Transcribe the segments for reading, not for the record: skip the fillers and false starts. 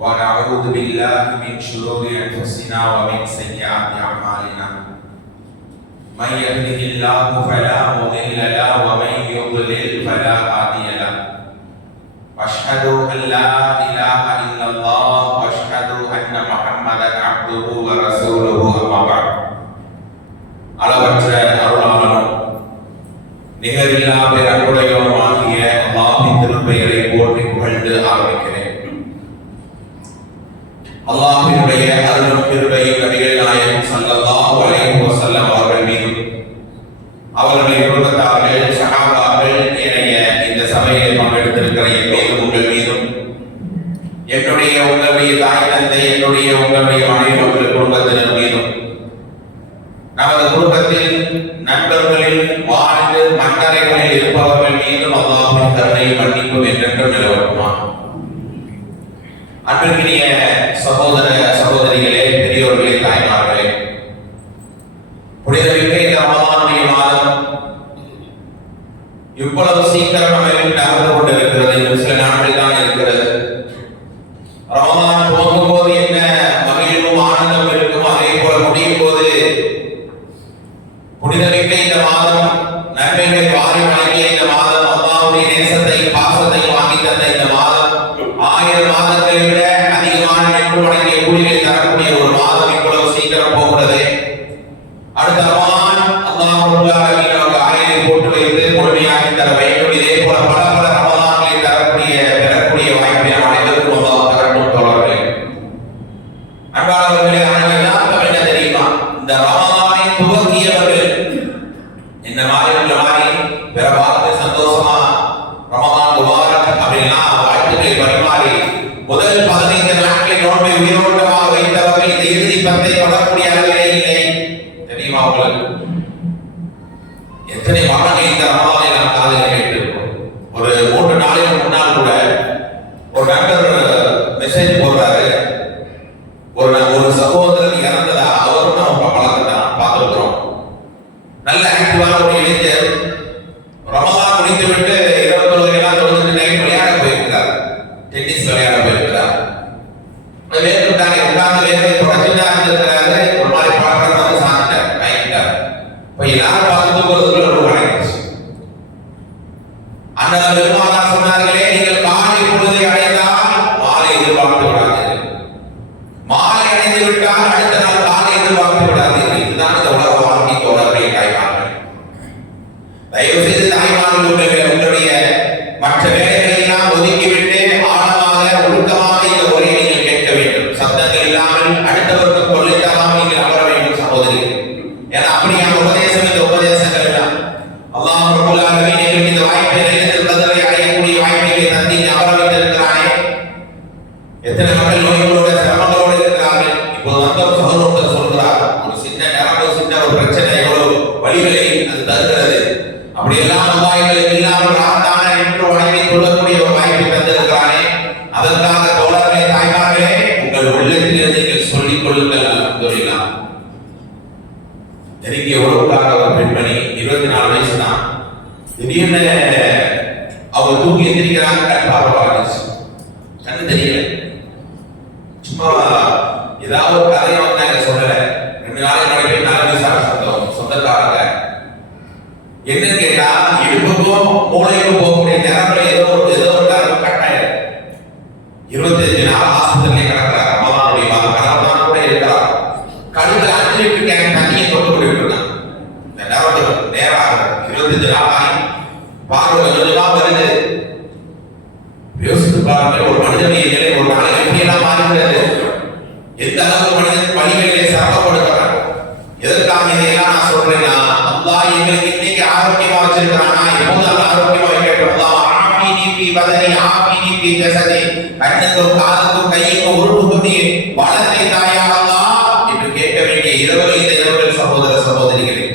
ونعوذ بالله من شرور أنفسنا ومن سيئات أعمالنا من يهده الله فلا مضل له ومن يضلل فلا هادي له وأشهد أن لا إله إلا الله وأشهد أن محمدا عبده ورسوله أما بعد அளவற்ற அருளாளனும் நிகரில்லா பேரன்புடையவனுமாகிய அல்லாஹ்வின் திருப்பெயரை போற்றி புகழ்ந்து ஆரம்பிக்கிறேன். அல்லாஹ்வினுடைய அருளும் கிருபையும் நபிகள் நாயகம் ஸல்லல்லாஹு அலைஹி வஸல்லம் அவர்கள் மீதும் அவர்களுடைய குடும்பத்தார்கள் சஹாபாக்கள் ஏனைய இந்த சபையில் பங்கெடுத்திருக்கிற என் மீதும் உங்கள் மீதும் என்னுடைய உங்களுடைய தாய் தந்தை என்னுடைய உங்களுடைய மனைவி மக்கள் குடும்பத்தினர் மீதும் நமது குடும்பத்தில் நண்பர்களில் வாழ்ந்து மன்னரைகளில் இருப்பவர்கள் மீதும் அல்லாஹ்வின் கருணை மன்னிப்பு என்றென்றும் நிலவட்டுமா. அன்பிற்கினிய சகோதர சகோதரிகளே, பெரியோர்களே, தாய்மார்களே, புனிதமிக்க இந்த ரமலானுடைய மாதம் இவ்வளவு சீக்கிரம் நம்மை விட்டு நகர்ந்து கொண்டிருக்கிறது. இன்னும் சில நாட்கள் தான் இருக்கிறது. ரமலான் துவங்கும் போது என்ன மகிழ்வும் ஆனந்தம் இருக்கும், அதே போல முடியும் போது புனிதமிக்க இந்த மாதம், நன்மைகளை வாரி வழங்கிய இந்த மாதம், அல்லாஹ்வுடைய நேசத்தை பாசத்தை வாங்கி தந்த இந்த மாதம், 1000 மாதங்களை விட அதிகமான நெற்று வழங்கிய கூலிகளை தரக்கூடிய ஒரு மாதம் இவ்வளவு சீக்கிரம் போகிறது. அடுத்த ரமலான் அல்லாஹ் ரப்பல் ஆலமீன் நமக்கு ஆயத்தை போட்டு வைத்து முழுமையாக தர வேண்டும். இதே போல பல பல ரமலான்களை பெறக்கூடிய வாய்ப்பை நாம் அனைவருக்கும் அல்லாஹ் தரட்டும். தோழர்களே, அன்பானவர்களே, அனைவருக்கும் என்ன தெரியுமா, இந்த ரமலானை துவக்கியவர்கள் இந்த மாதிரி பிற வார்த்தை சந்தோஷமா ரமலான் முபாரக் அப்படின்னா வாழ்த்துக்களை பரிமாறி முதல் 15 நாட்களை நோன்பை உயிரோட்டமாக வைத்தவர்கள் இந்த இறுதி 10 தொடரக்கூடிய அளவிலே இல்லை. தெரியுமா உங்களுக்கு எத்தனை வாரங்கள் இந்த ரமலானை நாம் காலையில் கேட்டிருக்கோம். ஒரு 3 நாளைக்கு முன்னால் கூட ஒரு நண்பர் மெசேஜ் போடுறாரு, ஒரு சகோதரர் இறந்ததா, அவரும் நம்ம பழக்கத்தான் பார்த்துருக்கிறோம். நல்ல ஆக்டிவான ஒரு இளைஞர் ரமலான் முடித்து விட்டு இரவு தொழுகையெல்லாம் தொழுது நைட் விளையாட போயிருக்கிறார், டென்னிஸ் விளையாட போயிருக்கிறார். வேர்த்தாங்க உட்கார்ந்து வேர்வை தொடச்சுதான் இருந்திருக்கிறாரு. ஒரு மாதிரி பழக்கம் வந்து சாப்பிட்டார், வாங்கிட்டார். இப்போ எல்லாரும் பார்த்து போறதுக்குள்ள ஒரு வணங்கிச்சு. அந்த பெருமானார் சொன்னார்களே, நீங்கள் காலை பொழுதை அடைந்தால் மாலை எதிர்பார்த்து விடாதீர்கள், மாலை அடைந்து விட்டால் அடுத்த நாள் காலை எதிர்பார்த்து விடாதீர்கள். இதுதான் இந்த உலக வாழ்க்கை. தோழர்களே, தாய்மார்கள், தயவு செய்து தாய்மார்கள் உங்களுடைய மற்ற வேலைகளை எல்லாம் ஒதுக்கிவிட்டு ஆழமாக ஒழுக்கமாக இந்த உரையை நீங்கள் கேட்க வேண்டும். சப்தங்கள் இல்லாமல் அடுத்தவருக்கு கொள்ளை தராமல் நீங்கள் அமர வேண்டும் சகோதரிகள். ஏன்னா அப்படியான உபதேசம் இந்த உபதேசங்கள் எல்லாம் அல்லாஹ் ரப்பல் ஆலமீன் எங்களுக்கு இந்த வாய்ப்பை நிலைத்திருப்பதை அடையக்கூடிய வாய்ப்பை தந்தீங்க, அமர வைத்திருக்கிறானே. எத்தனை மக்கள் நோய்களோட சிரமங்களோடு இருக்கிறார்கள். இப்போது வந்த ஒரு சகோதரர் சொல்கிறார், ஒரு சின்ன நேரம் சின்ன ஒரு பிரச்சனை எவ்வளவு வழிகளை அது தருகிறது. அப்படியெல்லாம் அபாயங்களுக்கு இல்லாமல் ஆண்டான என்று வழங்கி கொள்ளக்கூடிய ஒரு வாய்ப்பை தந்திருக்கிறானே. அதற்காக தோழர்களே, தாய்மார்களே, உங்கள் உள்ளத்திலிருந்து நீங்கள் சொல்லிக் கொள்ளுங்கள். அல்ஹம்துலில்லாஹ். நெருங்கிய உறவுக்காக ஒரு பெண்மணி 24 வயசு தான். திடீர்னு அவங்க தூங்கி எந்திரிக்கிறாங்க, கண் பார்வை வந்துச்சு, கண்ணு தெரியல. சும்மா ஏதாவது ஒரு கதையை வந்து சொல்லல. 2 நாளைக்கு முன்னாடி நாலு விசாரிச்சோம் சொந்தக்காரங்க. என்னன்னு கேட்டா, இடுப்புக்கும் மூளைக்கும் போகக்கூடிய நேரத்துல ஏதோ ஒரு காரணம் கட்டாயம் 25 நாள் ஆஸ்பத்திரியிலே கிடக்கிறார். ரமலானுடைய மாதம் கணவன் கூட இருக்கிறார். கழுத்துல 5 லிட்டர் கேன் தண்ணியை தொட்டு கொண்டு இருக்காங்க. இந்த நேரத்துக்கு நேரம் 25 நாள் ஆகி பார்வை கொஞ்சமா வருது. யோசித்து பாருங்கள், ஒரு மனிதனுடைய நிலை ஒரு நாளைக்கு எப்படியெல்லாம் மாறுகிறது. எந்த அளவுக்கு மனிதன் வழிகளிலே சிரமப்படுகிறான். எதற்காக இதையெல்லாம் நான் சொல்றேன்னா, அல்லாஹ் எங்களுக்கு இன்னைக்கு ஆரோக்கியமா வச்சிருக்கிறானா, எப்போது அந்த ஆரோக்கியமா வைக்கட்டும். அல்லாஹ் ஆஃபீனி ஃபீ பதனி ஆஃபீனி ஃபீ ஜஸதி, கண்ணுக்கும் காதுக்கும் கையுக்கும் உறுப்புக்கும் நீ வளத்தை தாயா அல்லாஹ் என்று கேட்க வேண்டிய இரவுகள் இந்த இரவுகள் சகோதர சகோதரிகளே.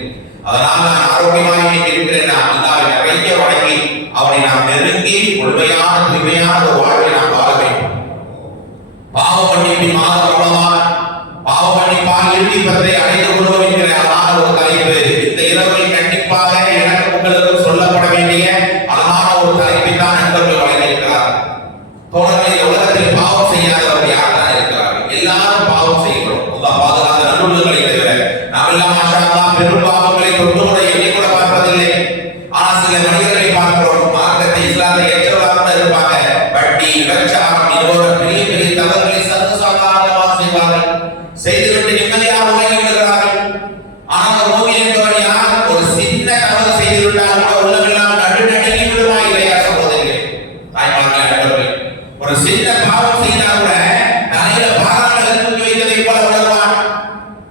அதனால் நான் ஆரோக்கியமாக இன்னைக்கு இருக்கிறேன். அல்லாஹ்வை நிறைய வணங்கி அவனை நாம் நெருங்கி முழுமையான தூய்மையான ஒரு வாழ்வை நாம் வாழ வேண்டும். பாவ மன்னிப்பின் மாதம் ரமலான், பாவ மன்னிப்பால் இறுதி 10 அடைந்து கொள்வோம் என்கிற அழகான ஒரு தலைப்பு. இந்த இரவுகள் கண்டிப்பாக எனக்கு உங்களுக்கு சொல்லப்பட வேண்டிய அழகான ஒரு தலைப்பை தான் நண்பர்கள் வழங்கியிருக்கிறார். தோழர்களே, உலகத்தில் பாவ பாவம் செய்யாதவர் யார்தான் இருக்கிறார்கள்? எல்லாரும் பாவம் செய்கிறோம். அல்லாஹ் பாதுகாத்த நல்லுள்ளங்களை தவிர நாம் எல்லாம் மாஷா அல்லாஹ் பெரும் பாவங்களை தொட்டு கூட எண்ணி கூட பார்ப்பதில்லை. ஆனா சில மனிதர்களை பார்க்கிறோம், மார்க்கத்தை இஸ்லாத்தை ஏற்றவர்களாக இருப்பாங்க, வட்டி விபச்சாரம் இதோட பெரிய பெரிய தவறுகளை சர்வசாதாரணமாக செய்வார்கள், செய்துவிட்டு நிம்மதியாக உறங்கி விடுகிறார்கள். ஆனால் ஒரு மூமின் என்பவன் யார்? ஒரு சின்ன தவறு செய்து விட்டால் கூட உள்ளமெல்லாம் நடுநடுங்கி விடுமா இல்லையா சகோதரிகளே, தாய்மார்களே, அன்பர்களே? ஒரு சின்ன பாவம் செய்தால் கூட தலையில பாராங்களை தூக்கி வைத்ததை போல உணர்வான்.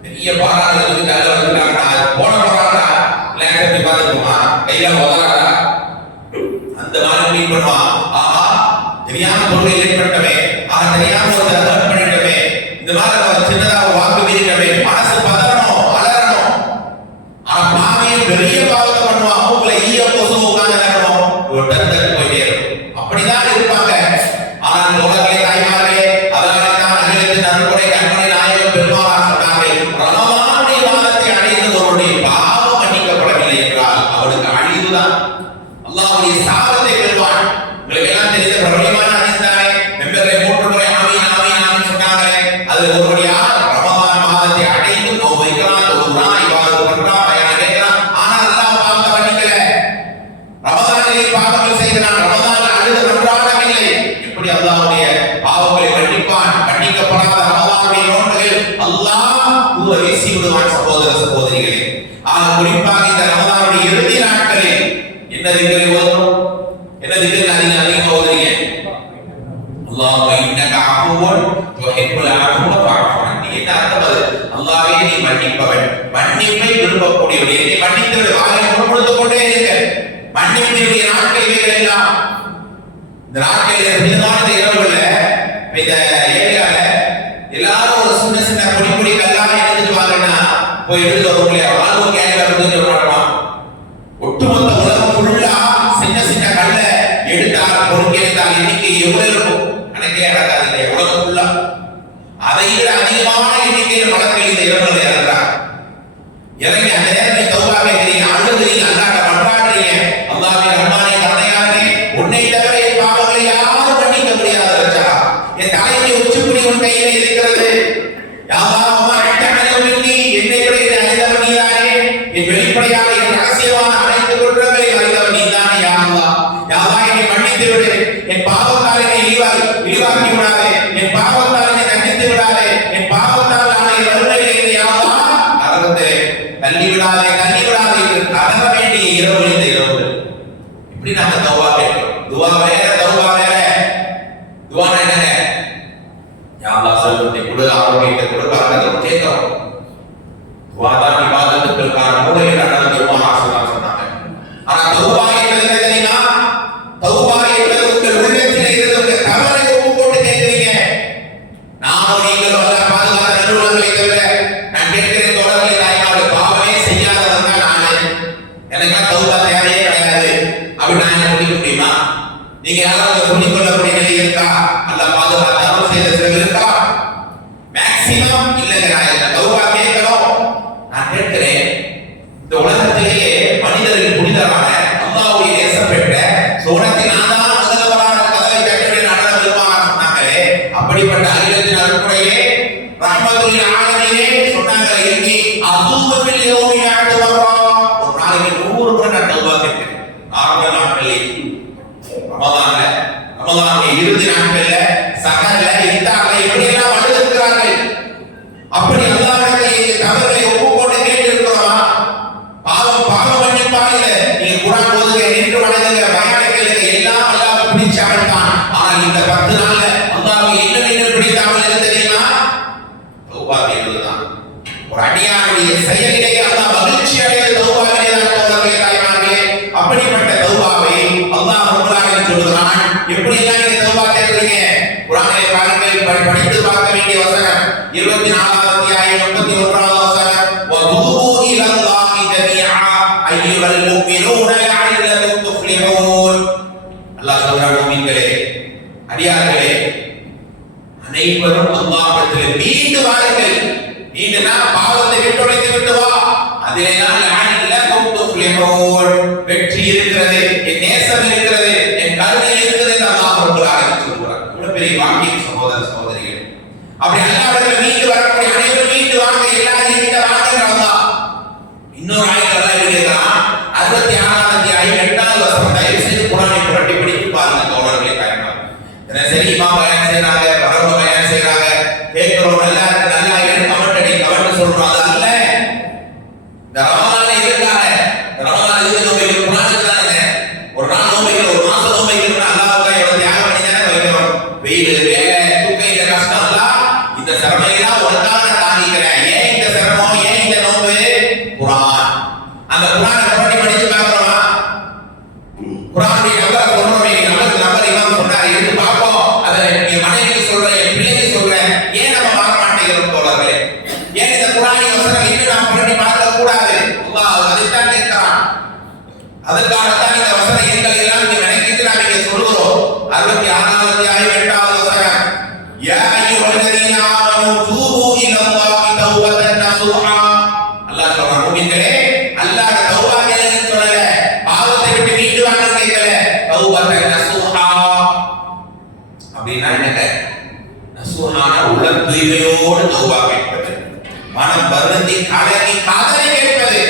பெரிய பாராங்களை தூக்கி தலையில வந்துட்டாங்கடா, போன போறாங்கடா, லேக்கத்தை பார்த்துக்குமா, கையில உதறாடா, அந்த மாதிரி மீட் பண்ணுவான். ஆஹா, தெரியாம பொருளை ஏற்பட்டவே, தெரியாம ஒரு தவறு பண்ணிட்டவே, இந்த மாதிரி சின்னதாக வாக்கு மீறிட்டவே, மனசு பதறணும், அலறணும். ஆனா பாவியும் பெரிய பாவத்தை பண்ணுவான், மூக்குல ஈய கொசு உட்கார்ந்து நடக்கணும், ஒரு டர்க்கு போயிட்டே இருக்கும். அப்படிதான் இருப்பாங்க. ஆனால் உலகை தாய்மார்களே, அதனாலே தான் அகிலத்தின் அருள்கொடை கண்மணி நாயகம் பெருமானார் சொன்னார்கள், ரமலானுடைய மாதத்தை அடைந்தவருடைய பாவம் மன்னிக்கப்படவில்லை என்றால் அவனுக்கு அழிவுதான், அல்லாஹ்வுடைய சாபத்தை பெறுவான். உங்களுக்கு எல்லாம் தெரிந்த பிரபலமான ஹதீஸ் தானே, மெம்பரை 3 முறை ஆமீன் ஆமீன் ஆமீன் சொன்னாங்களே, அதுல ஒருவர் யார்? ரமலான் மாதத்தை அடைந்து நோன்பு வைக்கிறான், தொழுகிறான், இபாதத் பண்றான், பயான் கேட்கிறான், ஆனால் அல்லாஹ் பாவத்தை மன்னிக்கல. ரமலானிலே பாவங்கள் செய்கிறான், ரமலானில் அழுது மன்றாடவில்லை. எப்படி அல்லாஹ்வுடைய பாவங்களை மன்னிப்பான்? மன்னிக்கப்படாத ரமலானுடைய நோன்புகள் அல்லாஹ் தூர வீசி விடுவான். சகோதர சகோதரிகளே, குறிப்பாக இந்த ரமலானுடைய இறுதி நாட்களில் என்ன திக்ரை ஓதுறோம்? என்ன திக்ரை அதிகமாக ஓதுறீங்க? அல்லாஹ்வே இன்னக அஃபுவன் துஹிப்புல் அஃப்வ ஃபஅஃபு அன்னி. என்ன அர்த்தம் அது? அல்லாஹ்வே நீ மன்னிப்பவன், மன்னிப்பை விரும்பக்கூடியவன், என்னை மன்னித்து விடு. வாயை முழுமுழுத்துக் கொண்டே இருங்க. மன்னிப்பினுடைய நாட்கள் இவைகள் எல்லாம். இந்த நாட்களில் புனிதமான இரவுகள்ல இந்த ஏரியால எல்லாரும் ஒரு சின்ன சின்ன பொடி பொடி கல்லாக எடுத்துட்டு வாங்கன்னா போய் எடுத்து வருவோம். ஆல்பம் கேட்க எடுத்துட்டு வரணும். ஒட்டுமொத்த உலகம் ஃபுல்லா சின்ன சின்ன கல்ல எடுத்தால் பொறுக்கெடுத்தால் எண்ணிக்கை எவ்வளவு இருக்கும்? கணக்கே அடங்காது இல்லையா? உலகம் ஃபுல்லா அதை விட அதிகமான எண்ணிக்கையில் மக்கள் இந்த இரவுகளை இறங்குறாங்க. இறங்கி அந்த நேரத்தில் தௌபா கேட்கிறீங்க, அழுகிறீங்க, அல்லாஹ்ட்ட மன்றாடுறீங்க, அல்லாஹ்வே ரஹ்மானே கருணையாளனே, உன்னை தவிர என் பாவங்களை யாரும் மன்னிக்க முடியாது ரச்சா. என் தலைக்கு உச்சிப்புடி உன் கையில இருக்கிறது. யா அல்லாஹ் அம்மா ரஹ்மனி, என்னை விட இதை அறிந்தவன் நீதானே, என் வெளிப்படையாக என் ரகசியமான அனைத்து குற்றங்களையும் அறிந்தவன் நீதானே. யா அல்லாஹ், யா அல்லாஹ் என்னை மன்னித்து விடு. என் பாவத்தால் என்னை இழிவாக்கி விடாதே, என் பாவத்தால் என்னை தண்டித்து விடாதே, என் பாவத்தால் நான் என் வறுமையில் என்னை யா அல்லாஹ் நரகத்திலே தள்ளி விடாதே என்று கதற வேண்டிய இரவு இந்த இரவு. இப்படி நாங்க தௌபா கேட்கிறோம். துவா வேற, தௌபா வேற. துவா என்னங்க? யா அல்லாஹ் செல்வத்தை கொடு, ஆரோக்கியத்தை கொடு, பரக்கத்தை கேட்கிறோம். துவா தான் இபாதத்துக்கான மூலையில் நடந்து பெருமானார் சொன்னாங்க. ஆனா தௌபா என்பது என்ன தெரியுமா? தௌபா என்பது உங்கள் உள்ளத்திலே இருந்து உங்கள் தவறை ஒப்புக்கொண்டு கேட்கிறீங்க. நானும் நீங்களும் அல்லாஹ் பாதுகாத்த நல்லுள்ளங்களை தவிர நான் கேட்கிறேன் தொடர்களை தாய்மார்கள், பாவமே செய்யாதவன் தான் நானு, எனக்கு தௌபா தேவையே கிடையாது அப்படி நான் சொல்லிக்க முடியுமா? நீங்க யாராவது சொல்லிக் கொள்ளக்கூடிய நிலை இருக்கா? அல்லாஹ் பாதுகாத்த அருள் செய்த சிலர் இருக்கா? மேக்சிமம் இல்லைங்க. நான் தௌபா கேட்கணும். நான் கேட்கிறேன், இந்த உலகத்திலேயே மனிதரின் புனிதரான அல்லாஹ்வுடைய நேசம் பெற்ற சோனத்தில் நான் தான் முதல்வரான கதவை தட்டிவிட நடன பெருமானார் சொன்னாங்களே, அப்படிப்பட்ட அகிலத்தின் அருட்கொடையே ரஹ்மத்துல் ஆலமீனே சொன்னாங்களே, இன்னி அதூபு பில் யௌமி அஅது வர்ரா. ஒரு நாளைக்கு 100 முறை நான் தௌபா கேட்கிறேன். 6 நாட்களில் ரமலானுடைய இறுதி நாட்கள்ல, சஹர்ல, இஃப்தார்ல இப்படி எல்லாம் அழுதிருக்கிறார்கள். அப்படி அல்லாஹ்விடத்தில் தவறுகளை ஒப்புக்கொண்டு கேட்டிருக்கிறோமா? பாவம் மன்னிப்பாக நீங்க குர்ஆன் ஓதுங்க, நின்று வணங்குங்க, பயான் கேளுங்க, எல்லாம் அல்லாஹ் பிடிச்ச அமைப்பான். ஆனால் இந்த 10 நாள்ல அல்லாஹ்வை என்ன பிடிக்காமல் இருந்து தெரியுமா? தௌபா கேட்பதுதான். ஒரு அடியானுடைய செயலிலே அல்லாஹ் மகிழ்ச்சி அடைவது தௌபாவிலே தான் தோழர்களே, தாய்மார்களே. அப்படிப்பட்ட தௌபாவை அல்லாஹ் குர்ஆனில் சொல்கிறான். எப்படி எல்லாம் நீங்க தௌபா கேட்கிறீங்க? குர்ஆனை பாருங்கள், படித்து பார்க்க வேண்டிய வசனம் 24வது அத்தியாயம் 31வது வசனம், வதூபு இலல்லாஹி ஜமீஆ அய்யுஹல் முஃமினூன லஅல்லகும் துஃப்லிஹூன். அல்லாஹ் சொல்றான், முஃமின்களே, அடியார்களே, அனைவரும் அல்லாஹ்விடத்தில் மீண்டு வாருங்கள். மீண்டுனா பாவத்தை விட்டொழித்து விட்டு வா. அதிலே நான் லஅல்லகும் துஃப்லிஹூன், வெற்றி இருக்கிறது, என் நேசம் இருக்கிறது, என் கருணை இருக்கிறது என்று அல்லாஹ் ரப்பல் ஆலமீன் சொல்றார். இவ்வளவு பெரிய வாக்கியம் சகோதர அப்படி அல்லாஹ்விடத்தில் மீண்டு வரக்கூடிய அனைவரும் மீண்டு வாங்க, எல்லாரும் மீண்டு வாங்கன்றவங்க. இன்னொரு ஆயத்தெல்லாம் எப்படி கேட்கலாம்? 66ஆம் அத்தியாயம் 8வது வசனம். தயவு செய்து குர்ஆனை புரட்டி படித்து பாருங்க தோழர்களே. தினசரி இமாம் பயான் செய்றாங்க, வரவு பயான் செய்றாங்க, கேட்கிறோம் எல்லாரும் நல்லா கமெண்ட் அடி கமெண்ட் சொல்றோம். அது அல்ல. இந்த ரமலான்ல இருக்காங்க, ரமலான் இது நம்ம குர்ஆனுக்கு தானே. ஒரு நாள் நோம்பிக்கிறோம், ஒரு மாசம் நோம்பிக்கிறோம், அல்லாஹ்வுக்காக எவ்வளவு தியாகம் பண்ணி தானே வைக்கிறோம். வெயில் வேலை துக்கம் இந்த கஷ்டம் எல்லாம் இந்த சிரமையெல்லாம் உனக்காக நான் தாங்கிக்கிறேன். ஏன் இந்த சிரமம், ஏன் இந்த நோம்பு? குர்ஆன். அந்த குர்ஆனை புரட்டி படிச்சு பார்க்கறோமா? குர்ஆனுடைய நம்பர் சொல்றோமே, நம்பர் இமாம் சொன்னாரு, எடுத்து பார்ப்போம். அதை என் மனைவிக்கு சொல்றேன், என் பிள்ளைக்கு சொல்றேன். ஏன் நம்ம மாற மாட்டேங்கிறோம் தோழர்களே? ஏன் இந்த குர்ஆனிய வசனம் இன்னும் நாம் புரட்டி பார்க்க கூடாது? அல்லாஹ் அதைத்தான் கேட்கிறான். அதுக்காகத்தான் இந்த வசன எண்கள் எல்லாம் இங்க நினைக்கிட்டு நாம் இங்க சொல்கிறோம். 66ஆம் அத்தியாயம் 8வது வசனம். யா அய்யுஹல்லதீன ஆமனூ தூபூ இலல்லாஹி தௌபத்தன் நஸூஹா. அல்லாஹ் சொல்றான், மூமின்களே அல்லாஹ்ட தௌபா கேளுங்கன்னு சொல்லல, பாவத்தை விட்டு மீண்டு வாங்கன்னு கேட்கல. தௌபத்தன் நஸூஹா அப்படின்னா என்னங்க? நஸூஹான உள்ள தூய்மையோடு தௌபா கேட்பது, மனம் வருந்தி கலங்கி காதலி கேட்பது.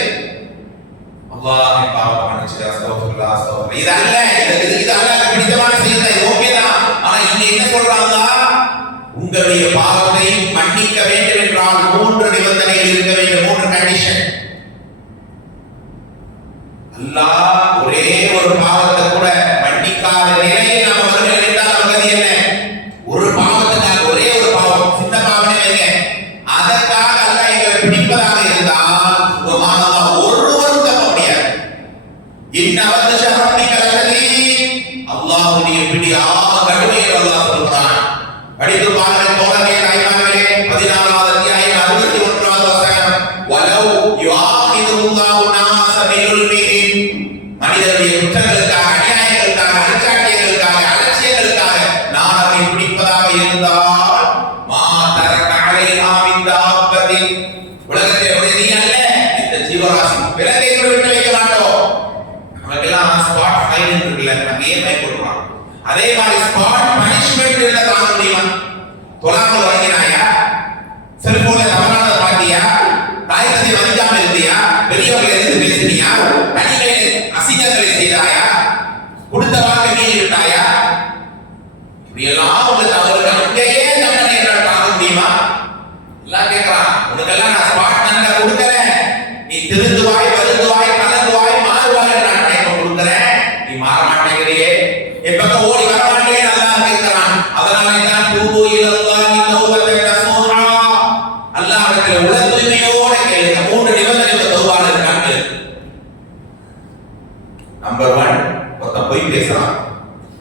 அல்லாஹ்வை பாவம் மன்னிச்சு அஸ்தக்ஃபிருல்லாஹ் அஸ்தக்ஃபிருல்லாஹ். இது அல்ல, இது அல்லாஹ்வுக்கு பிடித்தமான செயல் தான், இது ஓகே தான். ஆனா இங்க என்ன சொல்றாங்க? உங்களுடைய பாவத்தை மன்னிக்க வேண்டும் என்றால் 3 நிபந்தனைகள் இருக்க வேண்டும், 3 கண்டிஷன். அல்லாஹ் ஒரே ஒரு பாவத்தை கூட மன்னிக்காத நிலையில் நாம வருகிறோம் என்றால் நமக்கு என்ன? ஒரு பாவத்துக்காக, ஒரே ஒரு பாவம், சின்ன பாவமே வைங்க, அதற்காக அல்லாஹ் எங்களை பிடிப்பதாக இருந்தால் சுப்ஹானல்லாஹ் ஒருவரும் தப்ப முடியாது. இன்னவத ஷரபிக லஷதீத். அல்லாஹ்வுடைய பிடி கடுமையை அல்லாஹ் சொல்றான். படித்து பாருங்கள் தோழர்களே, தாய்மார்களே. 14வது அத்தியாயம் 61வது வசனம். வலவ் யுஆஹிதுல்லாஹு நாஸ பிதுல்மிஹிம். மனிதனுடைய குற்றங்களுக்காக, அநியாயங்களுக்காக, அலட்சியங்களுக்காக, அலட்சியங்களுக்காக நான் அவனை பிடிப்பதாக இருந்தால் மா தரக அலைஹா மின் தாப்பத்தின். உலகத்திலே ஒரு நீ அல்ல, இந்த ஜீவராசி விலங்கை கூட விட்டு வைக்க மாட்டோம். நமக்கெல்லாம் ஸ்பாட் ஃபைன் இருக்குல்ல, நமக்கு ஏன் ஃபைன் போடுறான்? அதே மாதிரி ஸ்பாட் பனிஷ்மெண்ட் இருந்தா தாங்க முடியுமா? தொழாமல் வாங்கினாயா, செல்போன்ல தவறானதை பார்த்தியா, தாய் தந்தை மதிக்காம இருந்தியா, பெரியவர்களை எதிர்த்து பேசினியா, தனிமையில அசிங்கங்களை செய்தாயா, கொடுத்த வாக்கை மீறி விட்டாயா, இப்படியெல்லாம் உள்ள தவறுகள் அங்கேயே தண்டனை என்றால் தாங்க முடியுமா? எல்லாம் கேட்கறான், உனக்கெல்லாம் நான் ஸ்பாட் தண்டனை கொடுக்கல, நீ திருந்துவாய், வருந்துவாய், கலந்துவாய், மாறுவாய் என்ற நான் கொடுக்கிறேன், நீ மாற மாட்டேங்கிறியே, எப்ப ஓடி வர மாட்டேன் அல்லாஹ் கேட்கிறான். அதனால தான் தூபு இலல்லாஹி தௌபத்தன் நஸூஹா. அல்லாஹ்விடத்தில் உள்ள தூய்மையோட கேளுங்க. 3 நிபந்தனைகள் தௌபால இருக்காங்க. நம்பர் 1, ஒருத்தன் பொய் பேசுறான்,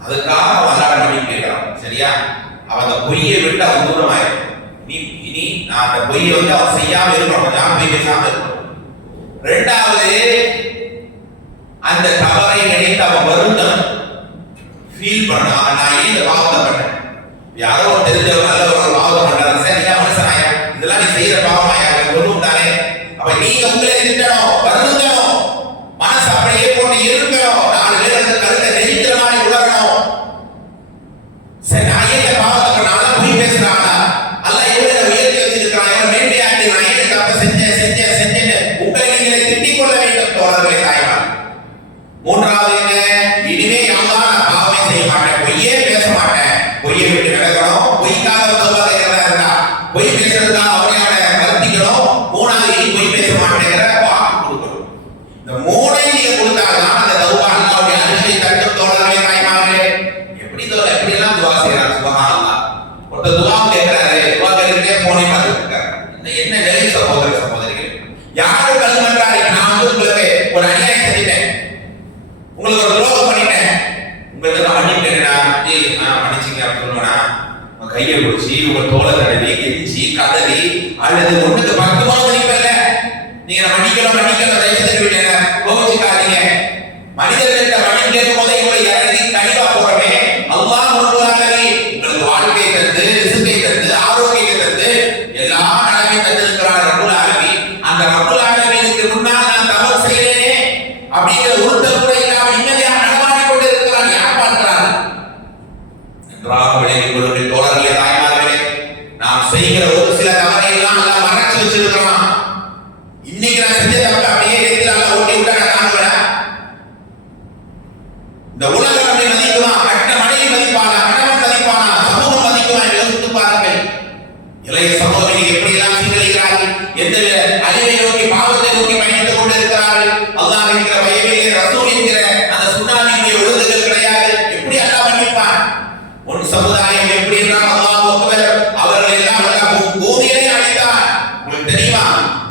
அதுக்காக அல்லாஹ் மன்னிப்பு கேட்கிறான். சரியா? அவன் அந்த பொய்யை விட்டு அவன் தூரமாயிரும். இனி நான் அந்த பொய்யை வந்து அவன் செய்யாம இருக்கணும், நான் பொய் பேசாம இருக்கணும். 2வது, அந்த தவறை நினைத்து அவன் வருந்தம் ஃபீல் பண்ணா, நான் ஏன் இந்த பாவத்தை பண்ணேன், யாரோ ஒரு தெரிஞ்சவங்க நல்ல ஒரு பாவத்தை பண்றாங்க, சரி நீ மனுஷனாயா, இதெல்லாம் நீ செய்யற பாவமாயா சொல்லும் தானே. அப்ப நீங்க உங்களே திட்டணும், வருந்தணும், மனசு அப்படியே போட்டு இருக்கணும், 4 பேர் அந்த கருத்தை நெறிக்கிற மாதிரி உலகணும். சரி நான் ஏன் இந்த பாவத்தை பண்ண, அதான் போய் பேசுறாங்களா, அல்லாஹ் எவ்வளவு உயர்த்தி வச்சிருக்கான், எவ்வளவு மேன்மையாட்டி, நான் ஏன் தப்ப செஞ்சேன்னு உங்களை நீங்களே திட்டிக் கொள்ள வேண்டும் தோழர்களே, தாய்மார். 3வது என்ன? இனிமே நான் பாவமே செய்ய மாட்டேன், பொய்யே பேச மாட்டேன், பொய்யை விட்டு விலகணும், பொய்க்காக தௌபா கேட்கிறதா இருந்தா பொய் பேசுறதுக்காக அவனை வருத்திக்கணும். 3வது, இனி பொய் பேச மாட்டேங்கிற வாக்கு கொடுக்கணும். இந்த 3ஐயும் நீங்க கொடுத்தாதான் அந்த தௌபா அல்லாஹ்வுடைய அரிசை தட்டும் தோழர்களே, தாய்மார்களே. எப்படி தோழர் எப்படி எல்லாம் துவா செய்யறாங்க, சுப்ஹானல்லாஹ். ஒருத்தர் துவா கேட்கிறாரு, துவா கேட்டுட்டே போனே பார்த்துட்டு இருக்காரு. என்ன நிலை சகோதர சகோதரிகள், யாரு கல்மன்றாரு, நான் வந்து உங்களுக்கு ஒரு அநியாயம் செஞ்சிட்டேன், உங்களுக்கு ஒரு துரோகம் பண்ணிட்டேன், உங்களுக்கு நான் மன்னிக்கிறேன்னா, நான் மன்னிச்சிங்க அப்படின்னு சொல்லுவேனா? உங்க கையை பிடிச்சி உங்க தோலை தடவி கெஞ்சி கதறி அல்லது 1க்கு 10 மன்னிப்பல்ல, நீங்க மன்னிக்கலாம் தயவு செய்து விட்டேங்க, கோவிச்சுக்காதீங்க. மனிதர்கிட்ட மன்னிப்பு கேட்கும் போதே இவங்களை இறங்கி கனிவா போறமே, அல்லாஹ் முழுவதாகவே உங்களுக்கு வாழ்க்கை தந்து, ரிசுக்கை தந்து, ஆரோக்கியத்தை தந்து, எல்லா நலமையும் தந்திருக்கிறார் ரப்புல் ஆலமீன். அந்த ரப்புல் ஆலமீனுக்கு முன்னால் நான் தவறு செய்கிறேனே அப்படிங்கிற உறுத்தல் கூட இல்லாமல் நிம்மதியாக நடமாடி கொண்டு இருக்கிறான். யார் பார்க்கிறார்? நன்றாக விளங்கிக் கொள்ளுங்கள் தோழர்களே, தாய்மார்களே. நாம் இன்றைய சமூகத்தில் எப்படியெல்லாம் சீரழிகிறார்கள், எந்த அழிவை நோக்கி பாவத்தை நோக்கி பயணித்துக் கொண்டிருக்கிறார்கள். அல்லாஹ் என்கிற பயமில்லை, ரசூல் என்கிற அந்த சுண்ணாவினுடைய ஒழுங்குகள் கிடையாது. எப்படி அல்லாஹ் மன்னிப்பான்? உன் சமுதாயம் எப்படி என்றால் அல்லாஹ் அக்பர், அவர்கள் எல்லாம் பூமியை அழித்தார். உங்களுக்கு தெரியுமா,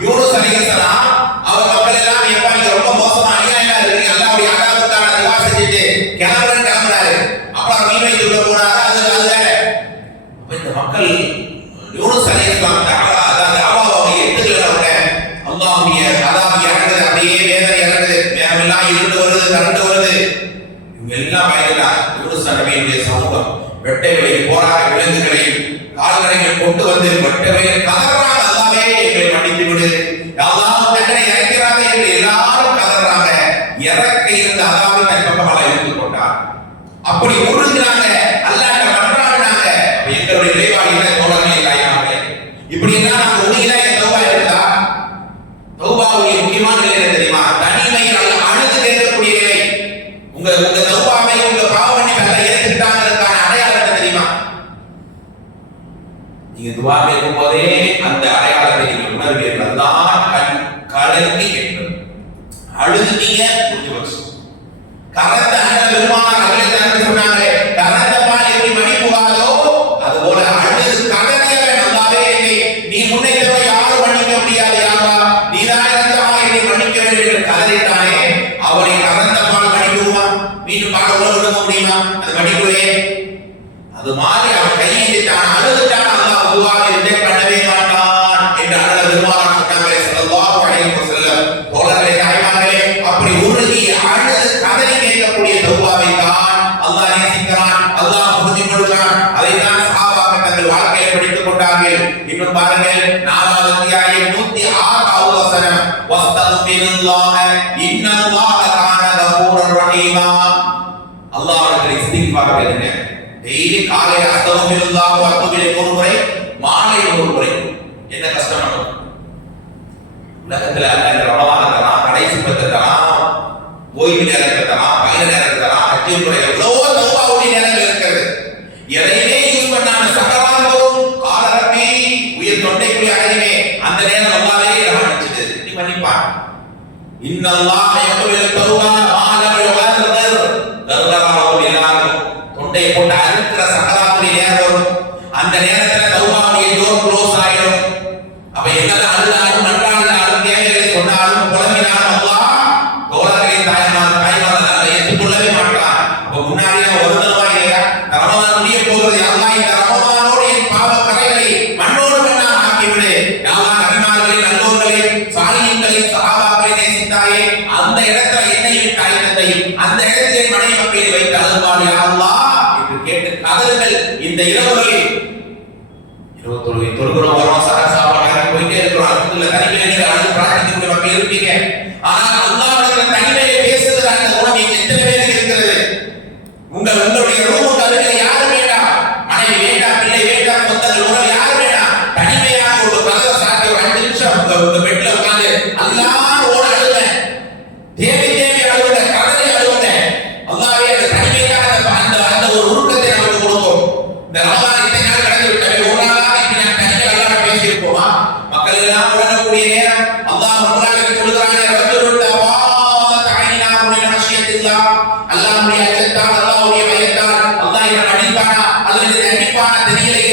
யூனுஸ் அலைஹிஸ்ஸலாம் அவர் மக்கள் எல்லாம் எப்ப நீங்க ரொம்ப மோசமா அநியாயமா இருக்கீங்க, அல்லாஹ்வுடைய அதாபத்தான துவா செஞ்சுட்டு கிளம்புறாரு. அப்புறம் மீன் வைத்து உள்ள போனாரு. அது இந்த மக்கள் யூனுஸ் அலைஹிஸ்ஸலாம் அதாவது அல்லாஹ்வை ஏற்றுக்கொள்ளவங்க அல்லாஹ்வுடைய அதாப் இறங்குது, அப்படியே வேதனை இறங்குது, மேலெல்லாம் இருண்டு வருது, கரண்ட் வருது. இவங்க எல்லாம் பயந்துட்டார். யூனுஸ் நபியுடைய சமூகம் வெட்டை வெளியில் போராட விலங்குகளையும் கால்களையும் கொண்டு வந்து வெட்டை வெளியில் கதறாங்க, அல்லாஹ்வே எங்களை மன்னித்து விடு, அல்லாஹ் தண்டனை இறக்கிறாங்க என்று எல்லாரும் கதறாங்க. இறக்க இருந்த அல்லாஹ்வை தன் பக்கமாக இழுத்துக் கொண்டார். அப்படி உருகுறாங்க, அல்லாஹ்ட்ட மன்றாடினாங்க. எங்களுடைய இறைவாளிகளை தோழர்களே தாய்மார்களே, இப்படி எல்லாம் நாங்கள் உண்மையிலே தௌபா எடுத்தா, தௌபாவுடைய முக்கியமான நிலை என்ன தெரியுமா? தனிமையில் அழுது கேட்கக்கூடிய நிலை. உங்க தௌபாவை உங்க பாவ மன்னிப்பை அல்லாஹ் ஏற்றுக்கிட்டாங்கிறதுக்கான அடையாளம் என்ன தெரியுமா? நீங்க துஆ கேட்கும் போதே அந்த அடையாளத்தை நீங்க உணர்வீர்கள். அல்லாஹ் கலங்கி கேட்கிறது. அழுதுட்டீங்க, முடிஞ்சு போச்சு. கரந்த அண்ணன் பெருமானார் அவர்கள் சொன்னாங்க, கரந்த பால் எப்படி மன்னிப்புகாதோ அதுபோல அழுது கலங்கியவன் அல்லாஹ்வே நீ முன்னை தவிர யாரும் மன்னிக்க முடியாது, யாவா நீதான் இரண்டமா என்னை மன்னிக்க வேண்டும் என்று கதறிட்டானே, அவனை கரந்த பால் மன்னிக்குவான்? மீண்டும் பால் உள்ள விட முடியுமா? அது மன்னிக்கவே. அது மாதிரி அவன் கையிட்டான், அழுதுட்டான், அல்லாஹ் துஆவை ரிஜெக்ட் பண்ணவே மாட்டான் என்று அண்ணன் பெருமானார் சொன்னாங்க ஸல்லல்லாஹு அலைஹி வஸல்லம். தோழர்களே தாய்மார்களே, அப்படி உருகி அழுது கதறி கேட்கக்கூடிய தௌபாவை தான் அல்லாஹ் நேசிக்கிறான், அல்லாஹ் உறுதிப்படுகிறான். அதைத்தான் சஹாபாக்கள் தங்கள் வாழ்க்கையை படித்துக் கொண்டார்கள். இன்னும் பாருங்கள், 4வது அத்தியாயம் 106வது வசனம், வஸ்தக்பிருல்லாஹ இன்னல்லாஹ கான கஃபூரர் ரஹீமா. அல்லாஹ்வுக்கு இஸ்திக்பார் பண்ணுங்க. டெய்லி காலையில அஸ்தக்பிருல்லாஹ் வ அத்தூபு ஒரு முறை, மாலை ஒரு முறை. என்ன கஷ்டம் நமக்கு? உலகத்துல அந்த ரமலான் கடைசி பத்தலாம், ஓய்வு நேரத்தான், பயண நேரத்தான், அஜீம் முறை எவ்வளவோ தௌபாவுடைய நேரங்கள் இருக்கிறது. எதையுமே யூஸ் பண்ணாம சகவான் வரும் காலரப்பி உயிர் தொண்டைக்குள்ளே அடையுமே, அந்த நேரம் அல்லாஹ்வே ரஹமத்துது, நீ மன்னிப்பான். இன்னல்லாஹ யக்பில் தௌபா மாலம் யுகர்ர் கர்ரராஹு பிலாஹ். தொண்டையை போட்டு அறுக்கிற சகவானுடைய நேரம் வரும். அந்த நேரத்துல தௌபாவுடைய டோர் க்ளோஸ் ஆயிடும். அப்ப என்னதான் அழுதாலும் நன்றாலும் தேவைகளை சொன்னாலும் புலம்பினாலும் அல்லாஹ் தோழர்களே தாய்மார்கள் அதை ஏற்றுக்கொள்ளவே மாட்டான். அப்ப முன்னாடியே ஒரு தடவை இல்லையா, ரமலான் முடிய போகிறது, அல்லாஹ் இந்த ரமலானோடு என் பாவ கரைகளை மண்ணோடு மண்ணா ஆக்கிவிடு. அல்லாஹ் நபிமார்களே, நல்லோர்களே, சாலிஹீன்களே, சஹாபாக்களை நேசித்தாயே, அந்த இடத்துல என்னை விட்டு அழைத்ததை அந்த இடத்திலே மனை மக்களை வைத்து அழுவாள் யா அல்லாஹ் என்று கேட்டு கதறுங்கள். இந்த இரவுகளில் தொழுகிறோம், வரோம், சாப்பாடு போயிட்டே இருக்கிறோம், அல்ஹம்துலில்லாஹ் தனிமையில அழுது பிரார்த்திக்கக்கூடிய மக்கள் இருப்பீங்க. ஆனால் அல்லாஹ்வுடைய தனிமையை பேசுகிற அந்த உணவு எத்தனை பேருக்கு இருக்கிறது? உங்களுடைய ரூமுக்கு அருகில் யாரும் வேண்டாம், மனைவி வேண்டாம், பிள்ளை வேண்டாம், சொந்தங்கள் உறவு யாரும் வேண்டாம். தனிமையாக ஒரு கதவை சாத்தி ஒரு 5 நிமிஷம் உங்க பெட்ல உட்கார்ந்து அல்லாஹ்வோட அழுங்க, தேவி அழுங்க, கதறி அழுங்க. அல்லாஹ்வே அந்த தனிமைக்கான அந்த ஒரு உருக்கத்தை நமக்கு கொடுக்கும். இந்த ரமலான் இத்தனை நாள் கடந்து விட்டது, ஒரு நாளாக பேசியிருப்போமா? மக்கள் எல்லாம் உணரக்கூடிய நேரம் அல்லாஹ் ரமலானுக்கு சொல்கிறானே, ரஜுலுன் தவாத் ஐனாஹு மின் ஹஷியத்தில்லாஹ். அல்லாஹ்வுடைய அச்சத்தால், அல்லாஹ்வுடைய பயத்தால் அல்லாஹ் இவனை அடிப்பானா அல்லது தண்டிப்பானா தெரியலையே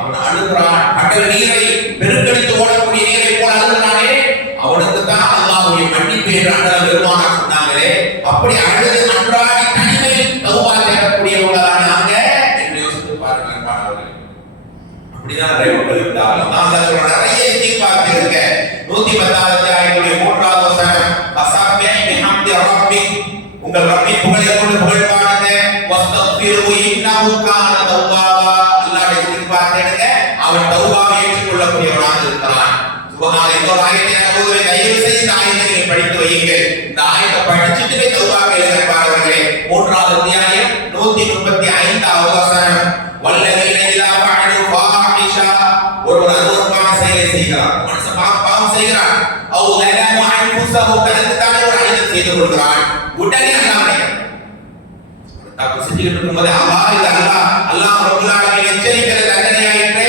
அவன் அழுகிறான். கடல் நீரை பெருக்கெடுத்து ஓடக்கூடிய நீரை போல அழுகிறானே, அவனுக்கு தான் அல்லாஹ்வுடைய மன்னிப்பு என்று அண்ணல் பெருமானார் சொன்னாங்களே. அப்படி அழுது அன்றாடி தனிமையில் தௌபா செய்யக்கூடியவங்க நாங்க என்று யோசித்து பாருங்கள். அப்படிதான் நிறைய மக்கள் இருந்தாலும் நான் சொல்றேன், நிறைய இஸ்திக்பார் இருக்க. 110வது அத்தியாயத்துடைய 3வது வசனம், ஃபஸப்பிஹ் பிஹம்தி ரப்பிக், உங்கள் ரப்பின் புகழை கொண்டு புகழ் பாடுங்க. வஸ்தக்பிரு இன்னஹு கான தவ்வாபா, அல்லாஹ்வுடைய இஸ்திக்பார் எடுங்க, அவன் தௌபாவை ஏற்றுக்கொள்ளக்கூடியவனாக இருக்கிறான். சுபஹானல்லாஹ். இந்த ஆயத்தை நமக்கு தயவு செய்து இந்த ஆயத்தை படித்து வையுங்கள். இந்த ஆயத்தை படிச்சிட்டு தௌபா கேளுங்க பாருங்களே. 3வது அத்தியாயம் 135வது வசனம், வல்லதீன இதா ஃபஅலு ஃபாஹிஷா, ஒருவர் அருவருப்பான செயலை செய்கிறார், மனுஷன் பாவம் செய்கிறான், அவ் லலமு அன்ஃபுஸஹு, தனக்கு தானே ஒரு அநியாயம் செய்து கொள்கிறான், உடனே அல்லாஹ் தப்பு செஞ்சுட்டு இருக்கும்போது அல்லாஹ் ரப்பல் ஆலமீன் எச்சரிக்கிற தண்டனையாயிற்றே,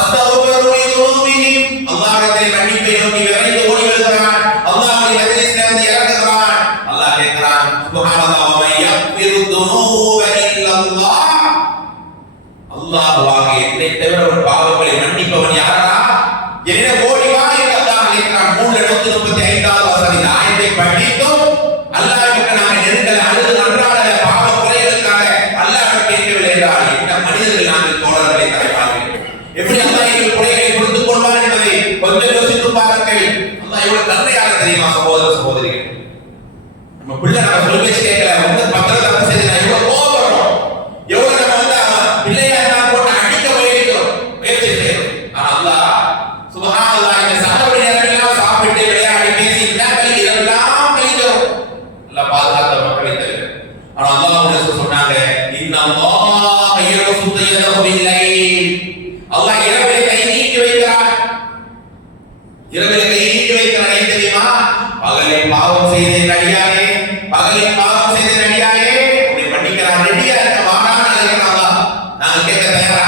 فاستغفروا لذنوبهم அல்லாஹ்வை மன்னிப்பை நோக்கி விரைந்து ஓடி வருகிறான். அல்லாஹ்வுடைய மஜ்லிஸ்ல வந்து இறங்குகிறான். அல்லாஹ் கேட்கிறான், சுப்ஹானல்லாஹ் வ மன் யக்ஃபிரு துனூப இல்லல்லாஹ். அல்லாஹ்வாக என்னை தவிர ஒரு பாவங்களை மன்னிப்பவன் யாரா? என்ன ஓடி வா என்று அல்லாஹ் கேட்கிறான். 335வது வசனம் இந்த ஆயத்தை படித்தும் அல்லாஹ்வுக்கு நாங்கள் நெருங்கல அழுது நன்றாட பாவ குறைகளுக்காக அல்லாஹ் கேட்கவில்லை என்றால் என்ன மனிதர்கள் நாங்கள் தோழர்களை தலைப்பார்கள். எப்படி அல்லாஹ் எங்கள் குறைகளை பொறுத்துக் கொள்வார் என்பதை கொஞ்சம் யோசித்து பாருங்கள். அல்லாஹ் எவ்வளவு நன்மையாக தெரியுமா சகோதர சகோதரிகள். நம்ம பிள்ளை நம்ம சொல்ல பேச்சு கேட்கல, வந்து பத்திரம் தப்பு செய்து எவ்வளவு கோபப்படுறோம், எவ்வளவு நம்ம வந்து பிள்ளையா இருந்தால் போட்டு அடிக்க முயற்சி செய்யறோம். ஆனா அல்லாஹ் சுப்ஹானல்லாஹ் இந்த சாப்பிட நேரமெல்லாம் சாப்பிட்டு விளையாடி பேசி இதெல்லாம் கழிக்கிறோம். அல்லாஹ் பாதுகாத்த மக்களை தவிர. ஆனா அல்லாஹ் சொன்னாங்க, இன்னல்லாஹ் யர்சுது யதஹு பில்லைல். அல்லாஹ் இரவிலே கை நீட்டி வைக்கிறார். இரவிலே கை நீட்டி வைக்கிறார். ஏன் தெரியுமா? பகலில் பாவம் செய்த அடியாரே, பகலில் பாவம் செய்த அடியாரே உன்னை மன்னிக்கிறான். ரெடியா இருக்க வாடான்னு அழைக்கிறான் அல்லாஹ். நாங்க கேட்க தயாரா?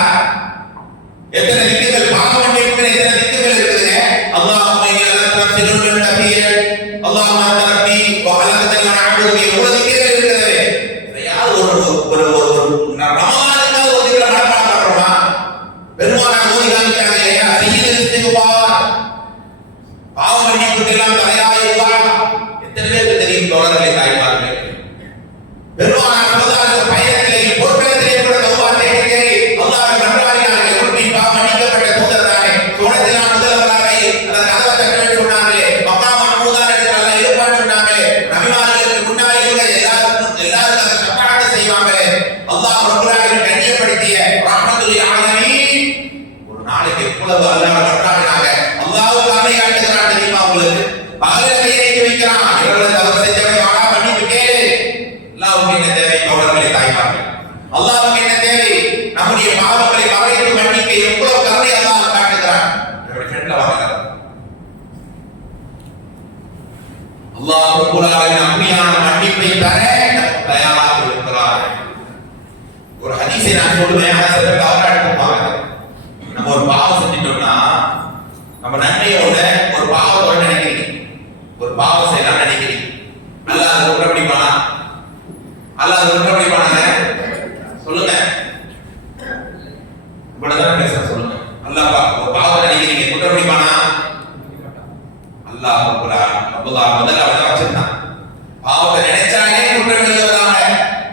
எத்தனை திக்குகள் பாவம் மன்னிப்பு, எத்தனை திக்குகள் இருக்குதுங்க. அல்லாஹும்ம இன்னி அஸ்அலுக சிறுல் கபீர், அல்லாஹும்ம அன்த ரப்பி வ அலகதனி அஅபுது எவ்வளவு திக்குகள் இருக்குது. இதையாவது ஒரு ரமலானுக்காக ஒரு திக்குல மனப்பாடம் பண்றோமா? பெருமானார் ஓதி காமிச்சாங்க இல்லையா, சையீதுல் இஸ்திக்பார், பாவ மன்னிப்புக்கு எல்லாம் தயாராயிருவார். எத்தனை பேருக்கு தெரியும் தோழர்களே, தாய்மார்களே? பெருமானார் சமுதாயத்தின் பயணத்திலே பொற்களத்திலே கூட தௌபா செய்து அல்லாஹ்வை மன்றாடினார்கள். உன்னை பாவ மன்னிக்கப்பட்ட தூதர் தானே, சோனத்தில் நான் முதல்வராக அந்த கதவை தட்டவேன்னு சொன்னாங்களே, மக்காம் மஹ்மூதான் எடுத்து அல்லாஹ் இருப்பான்னு சொன்னாங்களே, நபிமார்களுக்கு முன்னாடி இருந்த எல்லாரும் அதை ஷஃபாஅத் செய்வாங்களே, அல்லாஹ் ரப்பல் ஆலமீன் கண்ணியப்படுத்திய ரஹ்மத்துல் ஆலமீன் ஒரு நாளைக்கு எவ்வளவு அல்லாஹ் மன்றாடினாங்க. அல்லாஹ் கருணை காட்டுகிறான் தெரியுமா உங்களுக்கு? பகலில் கையை நீட்டி வைக்கிறான். இவர்கள் தவறு செஞ்சவரை வாடா மன்னிப்பு கேளு. அல்லாஹ்வுக்கு என்ன தேவை தோழர்களே, தாய்மார்களே? அல்லாஹ்வுக்கு என்ன தேவை? நம்முடைய பாவங்களை மறைத்து மன்னிக்க எவ்வளவு கருணை அல்லாஹ் காட்டுகிறான். என்னோட ஃப்ரெண்ட்ல வாங்க. அல்லாஹ் ரப்பல் ஆலமீன் அப்படியான மன்னிப்பை தர நமக்கு தயாராக இருக்கிறார். ஒரு ஹதீஸை நான் சொல்லுவேன், அதை சில தவறா எடுத்துப்பாங்க. நம்ம ஒரு பாவம் செஞ்சிட்டோம்னா நம்ம நன்மையோட ஒரு பாவத்தோட நினைக்கிறீங்க, ஒரு பாவம் செய்யலாம் நினைக்கிறீங்க. அல்லாஹ் அதை குற்றப்படிப்பானா? அல்லாஹ் அதை குற்றப்படிப்பானாங்க? சொல்லுங்க, இவ்வளவுதான் பேச சொல்லுங்க. அல்லாஹ் ஒரு பாவம் நினைக்கிறீங்க, குற்றப்படிப்பானா? அல்லாஹ் முதல்ல அவனை வச்சிருந்தான். பாவத்தை நினைச்சாலே குற்றம் எழுதுவதாக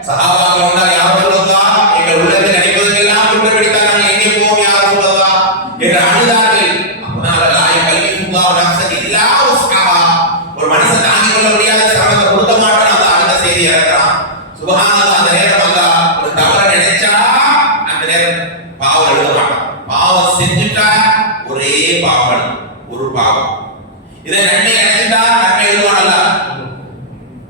சஹாபாக்கள் ஒன்றா யார் சொல்லுவதா? எங்கள் உள்ளத்தில் நினைப்பதற்கெல்லாம் குற்றம் பிடித்தால் நாங்கள் எங்கே போவோம் யார் சொல்லுவதா என்று அழுதார்கள். அப்பதான் லாய் கல்வி சுல்லாஹ் நஃப்ஸன் இல்லா உஸ்ஹா. ஒரு மனுஷன் தாங்கிக் கொள்ள முடியாத சிரமத்தை கொடுக்க மாட்டான். அந்த அடுத்த செய்தி இறக்குறான். சுப்ஹானல்லாஹ், அந்த நேரம் அல்லாஹ் ஒரு தவறை நினைச்சா அந்த நேரம் பாவம் எழுத மாட்டான். பாவம் செஞ்சுட்டா ஒரே பாவம், ஒரு பாவம். இதை நன்மை நினைச்சுட்டா நன்மை எழுதுவானல்ல.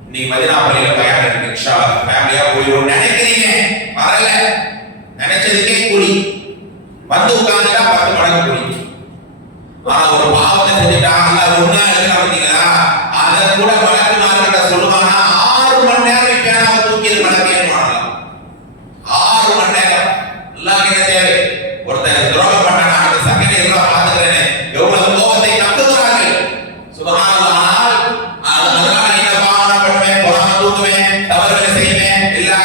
இன்னைக்கு மதினா பள்ளியில பயணம் இருக்கு, இன்ஷா அல்லாஹ் ஃபேமிலியா போய் நினைக்கிறீங்க, வரல, நினைச்சதுக்கே கூலி, வந்து உட்கார்ந்துட்டா 10 மடங்கு கூலி. ஆனா ஒரு பாவத்தை செஞ்சுட்டா அல்லாஹ் ஒண்ணா எழுதுனா பார்த்தீங்களா, அதை கூட மலக்குமார்கிட்ட சொல்லுவானா 6 மணி நேரம் பேனாவை தூக்கி மலக்கேன்னு வாங்கலாம். 6 மணி நேரம். அல்லாஹ் என்ன தேவை? ஒருத்தன் துரோகம் பண்ணானா அடுத்த செகண்ட் எல்லாம் பார்த்துக்கிறேன்னு எவ்வளவு கோபத்தை கத்துகிறார்கள். சுப்ஹானல்லாஹ். அதனால என்ன பாவம் பண்ணுவேன், பொறாமை தூக்குவேன், தவறுகளை செய்வேன், எல்லா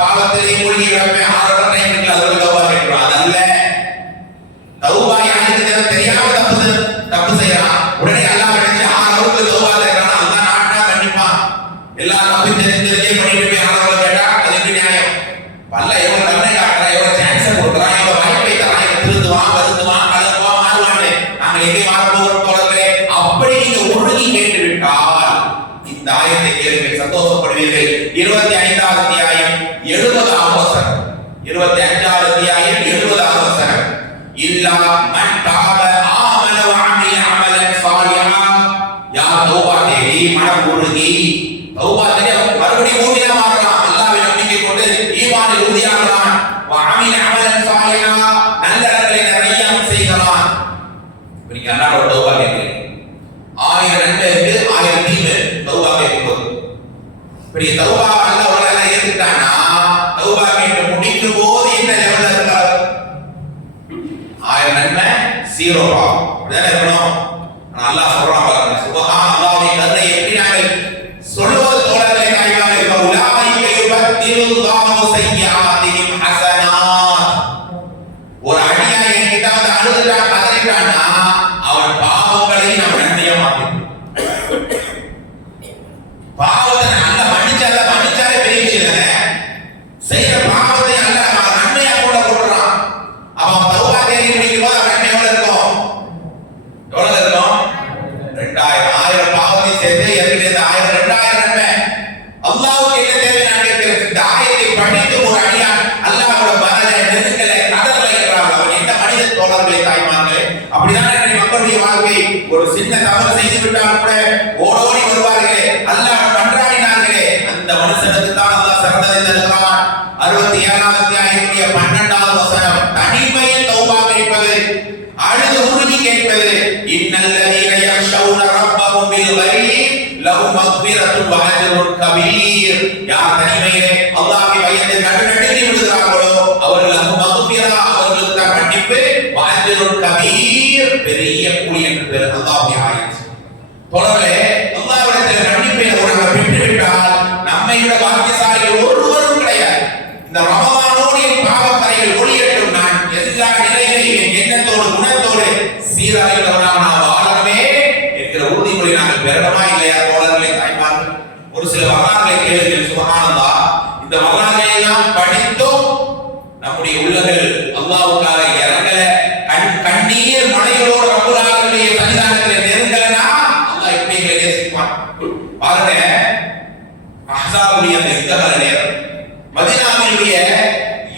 பாவத்திலையும் மூழ்கி கிடப்பேன், 6 மணி நேரம் இருக்குல்ல, அதோட தௌபா கேட்கிறோம். அதல்ல தௌபா யாருக்கு தெரியாம தப்பு செய்யறான். உடனே அல்லாஹ் நினைச்சு 6 அவருக்கு தௌபா கேட்கறான். அல்லாஹ் நாட்டா கண்டிப்பான். எல்லா தப்பும் தெரிஞ்சே பண்ணிட்டு போய் 6 அவரை கேட்டா அது எப்படி நியாயம்? பல்ல எவ்வளவு கருணை காட்டுறான், எவ்வளவு சான்ஸ் கொடுக்குறான், எவ்வளவு வாய்ப்பை தரான், இவன் திருந்துவான், வருந்துவான், கலந்துவான், மாறுவான்னு. நாங்கள் எங்கே மாறப்போகிறோம் தோழர்களே? அப்படி நீங்க உறுதி கேட்டு விட்டால் இந்த ஆயத்தை கேளுங்கள், சந்தோஷப்படுவீர்கள். 25வது அத்தியாயம் 70வது வசனம். 25வது அத்தியாயம் 70வது வசனம். இல்லா மன் தாப ஆமன வ அமில அமலன் சாலிஹா. யார் தௌபா தேடி மனம் உருகி தௌபா தேடி மறுபடியும் மூமினா மாறுறான், அல்லாஹ்வை நம்பிக்கை கொண்டு ஈமானில் உறுதியாகிறான். வ அமில அமலன் சாலிஹா, நல்லறங்களை நிறைய செய்கிறான். நீங்க அல்லாஹ்வோட தௌபா கேட்கிறீங்க. 1000 நன்மை இருக்கு, 1000 தீமை தௌபா கேட்கும்போது. இப்படி தௌபா அல்லாஹ் உலகத்துல ஏத்துட்டானா தௌபா கேட்டு முடிக்கும் போது என்ன லெவல்ல இருக்காரு? 1000 நன்மை 0 பாவம். அப்படிதானே இருக்கணும். அல்லாஹ் சொல்றான் பாருங்க, சுப்ஹானல்லாஹ்வுடைய கருணை எப்படி நாங்கள் சொல்லுவது தோழர்களே தாய்மார்களே, உலாயிக யுபத்திலுல்லாஹு ஸய்யிஆத்திஹிம் ஹஸனாத். ஒரு அடியான் என்கிட்ட வந்து அழுதுட்டான் கதறிட்டான்னா அவன் பாவங்களை நாம் நன்மையா மாற்றிடுவோம். பாவத்தை நல்ல மன்னிச்சாலே பெரிய விஷயம் தானே. செய்யற பாவத்தை அல்ல நன்மையா கூட போடுறான். அவன் தௌபா தேடி முடிக்கும் போது அவன் எவ்வளவு இருக்கும்? 2000 1000 பாவத்தை சேர்த்து எதிரிலிருந்து 1000 2000 நன்மை. அல்லாஹ்வுக்கு என்ன தேவை நான் கேட்கிறேன். இந்த ஆயத்தை படித்து ஒரு அடியான் அல்லாஹ்வோட பரலை நெருங்கலை கடலை இருக்கிறான். அவன் என்ன மனித தோழர்களே தாய்மார்களே, அப்படிதான் மக்களுடைய வாழ்க்கை. ஒரு சின்ன தவறு செய்து விட்டால் கூட ஓடோடி வருவார்களே, அல்லாஹ் மன்றாடினார்களே, அந்த மனுஷனுக்கு தான் அல்லாஹ் சிறந்ததை தருகிறான். 67ஆம் அத்தியாயத்தினுடைய 12ஆவது வசனம், தனிமையில் தௌபா கேட்பது, அழுது உருகி கேட்பது. இன்னல்லதீன யக்ஷௌன ரப்பஹும் பில் கைப் லஹும் மக்ஃபிரத்துன் வ அஜ்ருன் கபீர். யார் தனிமையிலே அல்லாஹ்வை பயந்து நடுநடுங்கி விடுகிறார்களோ அவர்களுக்கு மக்ஃபிரா, அவர்களுக்கு தான் மன்னிப்பு, வ அஜ்ருன் கபீர், பெரிய கூலி என்று பேர். அல்லாஹ்வுடைய ஆயத். தொடர்லே அல்லாஹ்விடத்தில் மன்னிப்பை ஒருவர் பெற்றுவிட்டால் நம்மை விட பாக்கியசாலிகள் ஒருவரும் கிடையாது. இந்த ரமலானோடு என் பாவக்கரைகள் ஒளியட்டும், நான் எல்லா நிலையிலும் என் எண்ணத்தோடு குணத்தோடு சீராகிறவனாக நான் வாழணுமே என்கிற உறுதிமொழி நாங்கள் பெறணுமா இல்லையா தோழர்களே தாய்மார்கள்? ஒரு சில வரலாறுகளை கேளுங்கள். சுப்ஹானல்லாஹ், இந்த வரலாறுகளை எல்லாம் படித்தும் நம்முடைய உள்ளங்கள் அல்லாஹ்வுக்காக இறங்கல, கண்ணீர் மலைகளோடு ரப்பல் ஆலமீனுடைய சன்னிதானத்தில் நெருங்கலனா அல்லாஹ் எப்படி எங்களை நேசிப்பான் பாருங்க. அஹ்ஸாபுடைய அந்த யுத்தகால நேரம் மதீனாவிலுடைய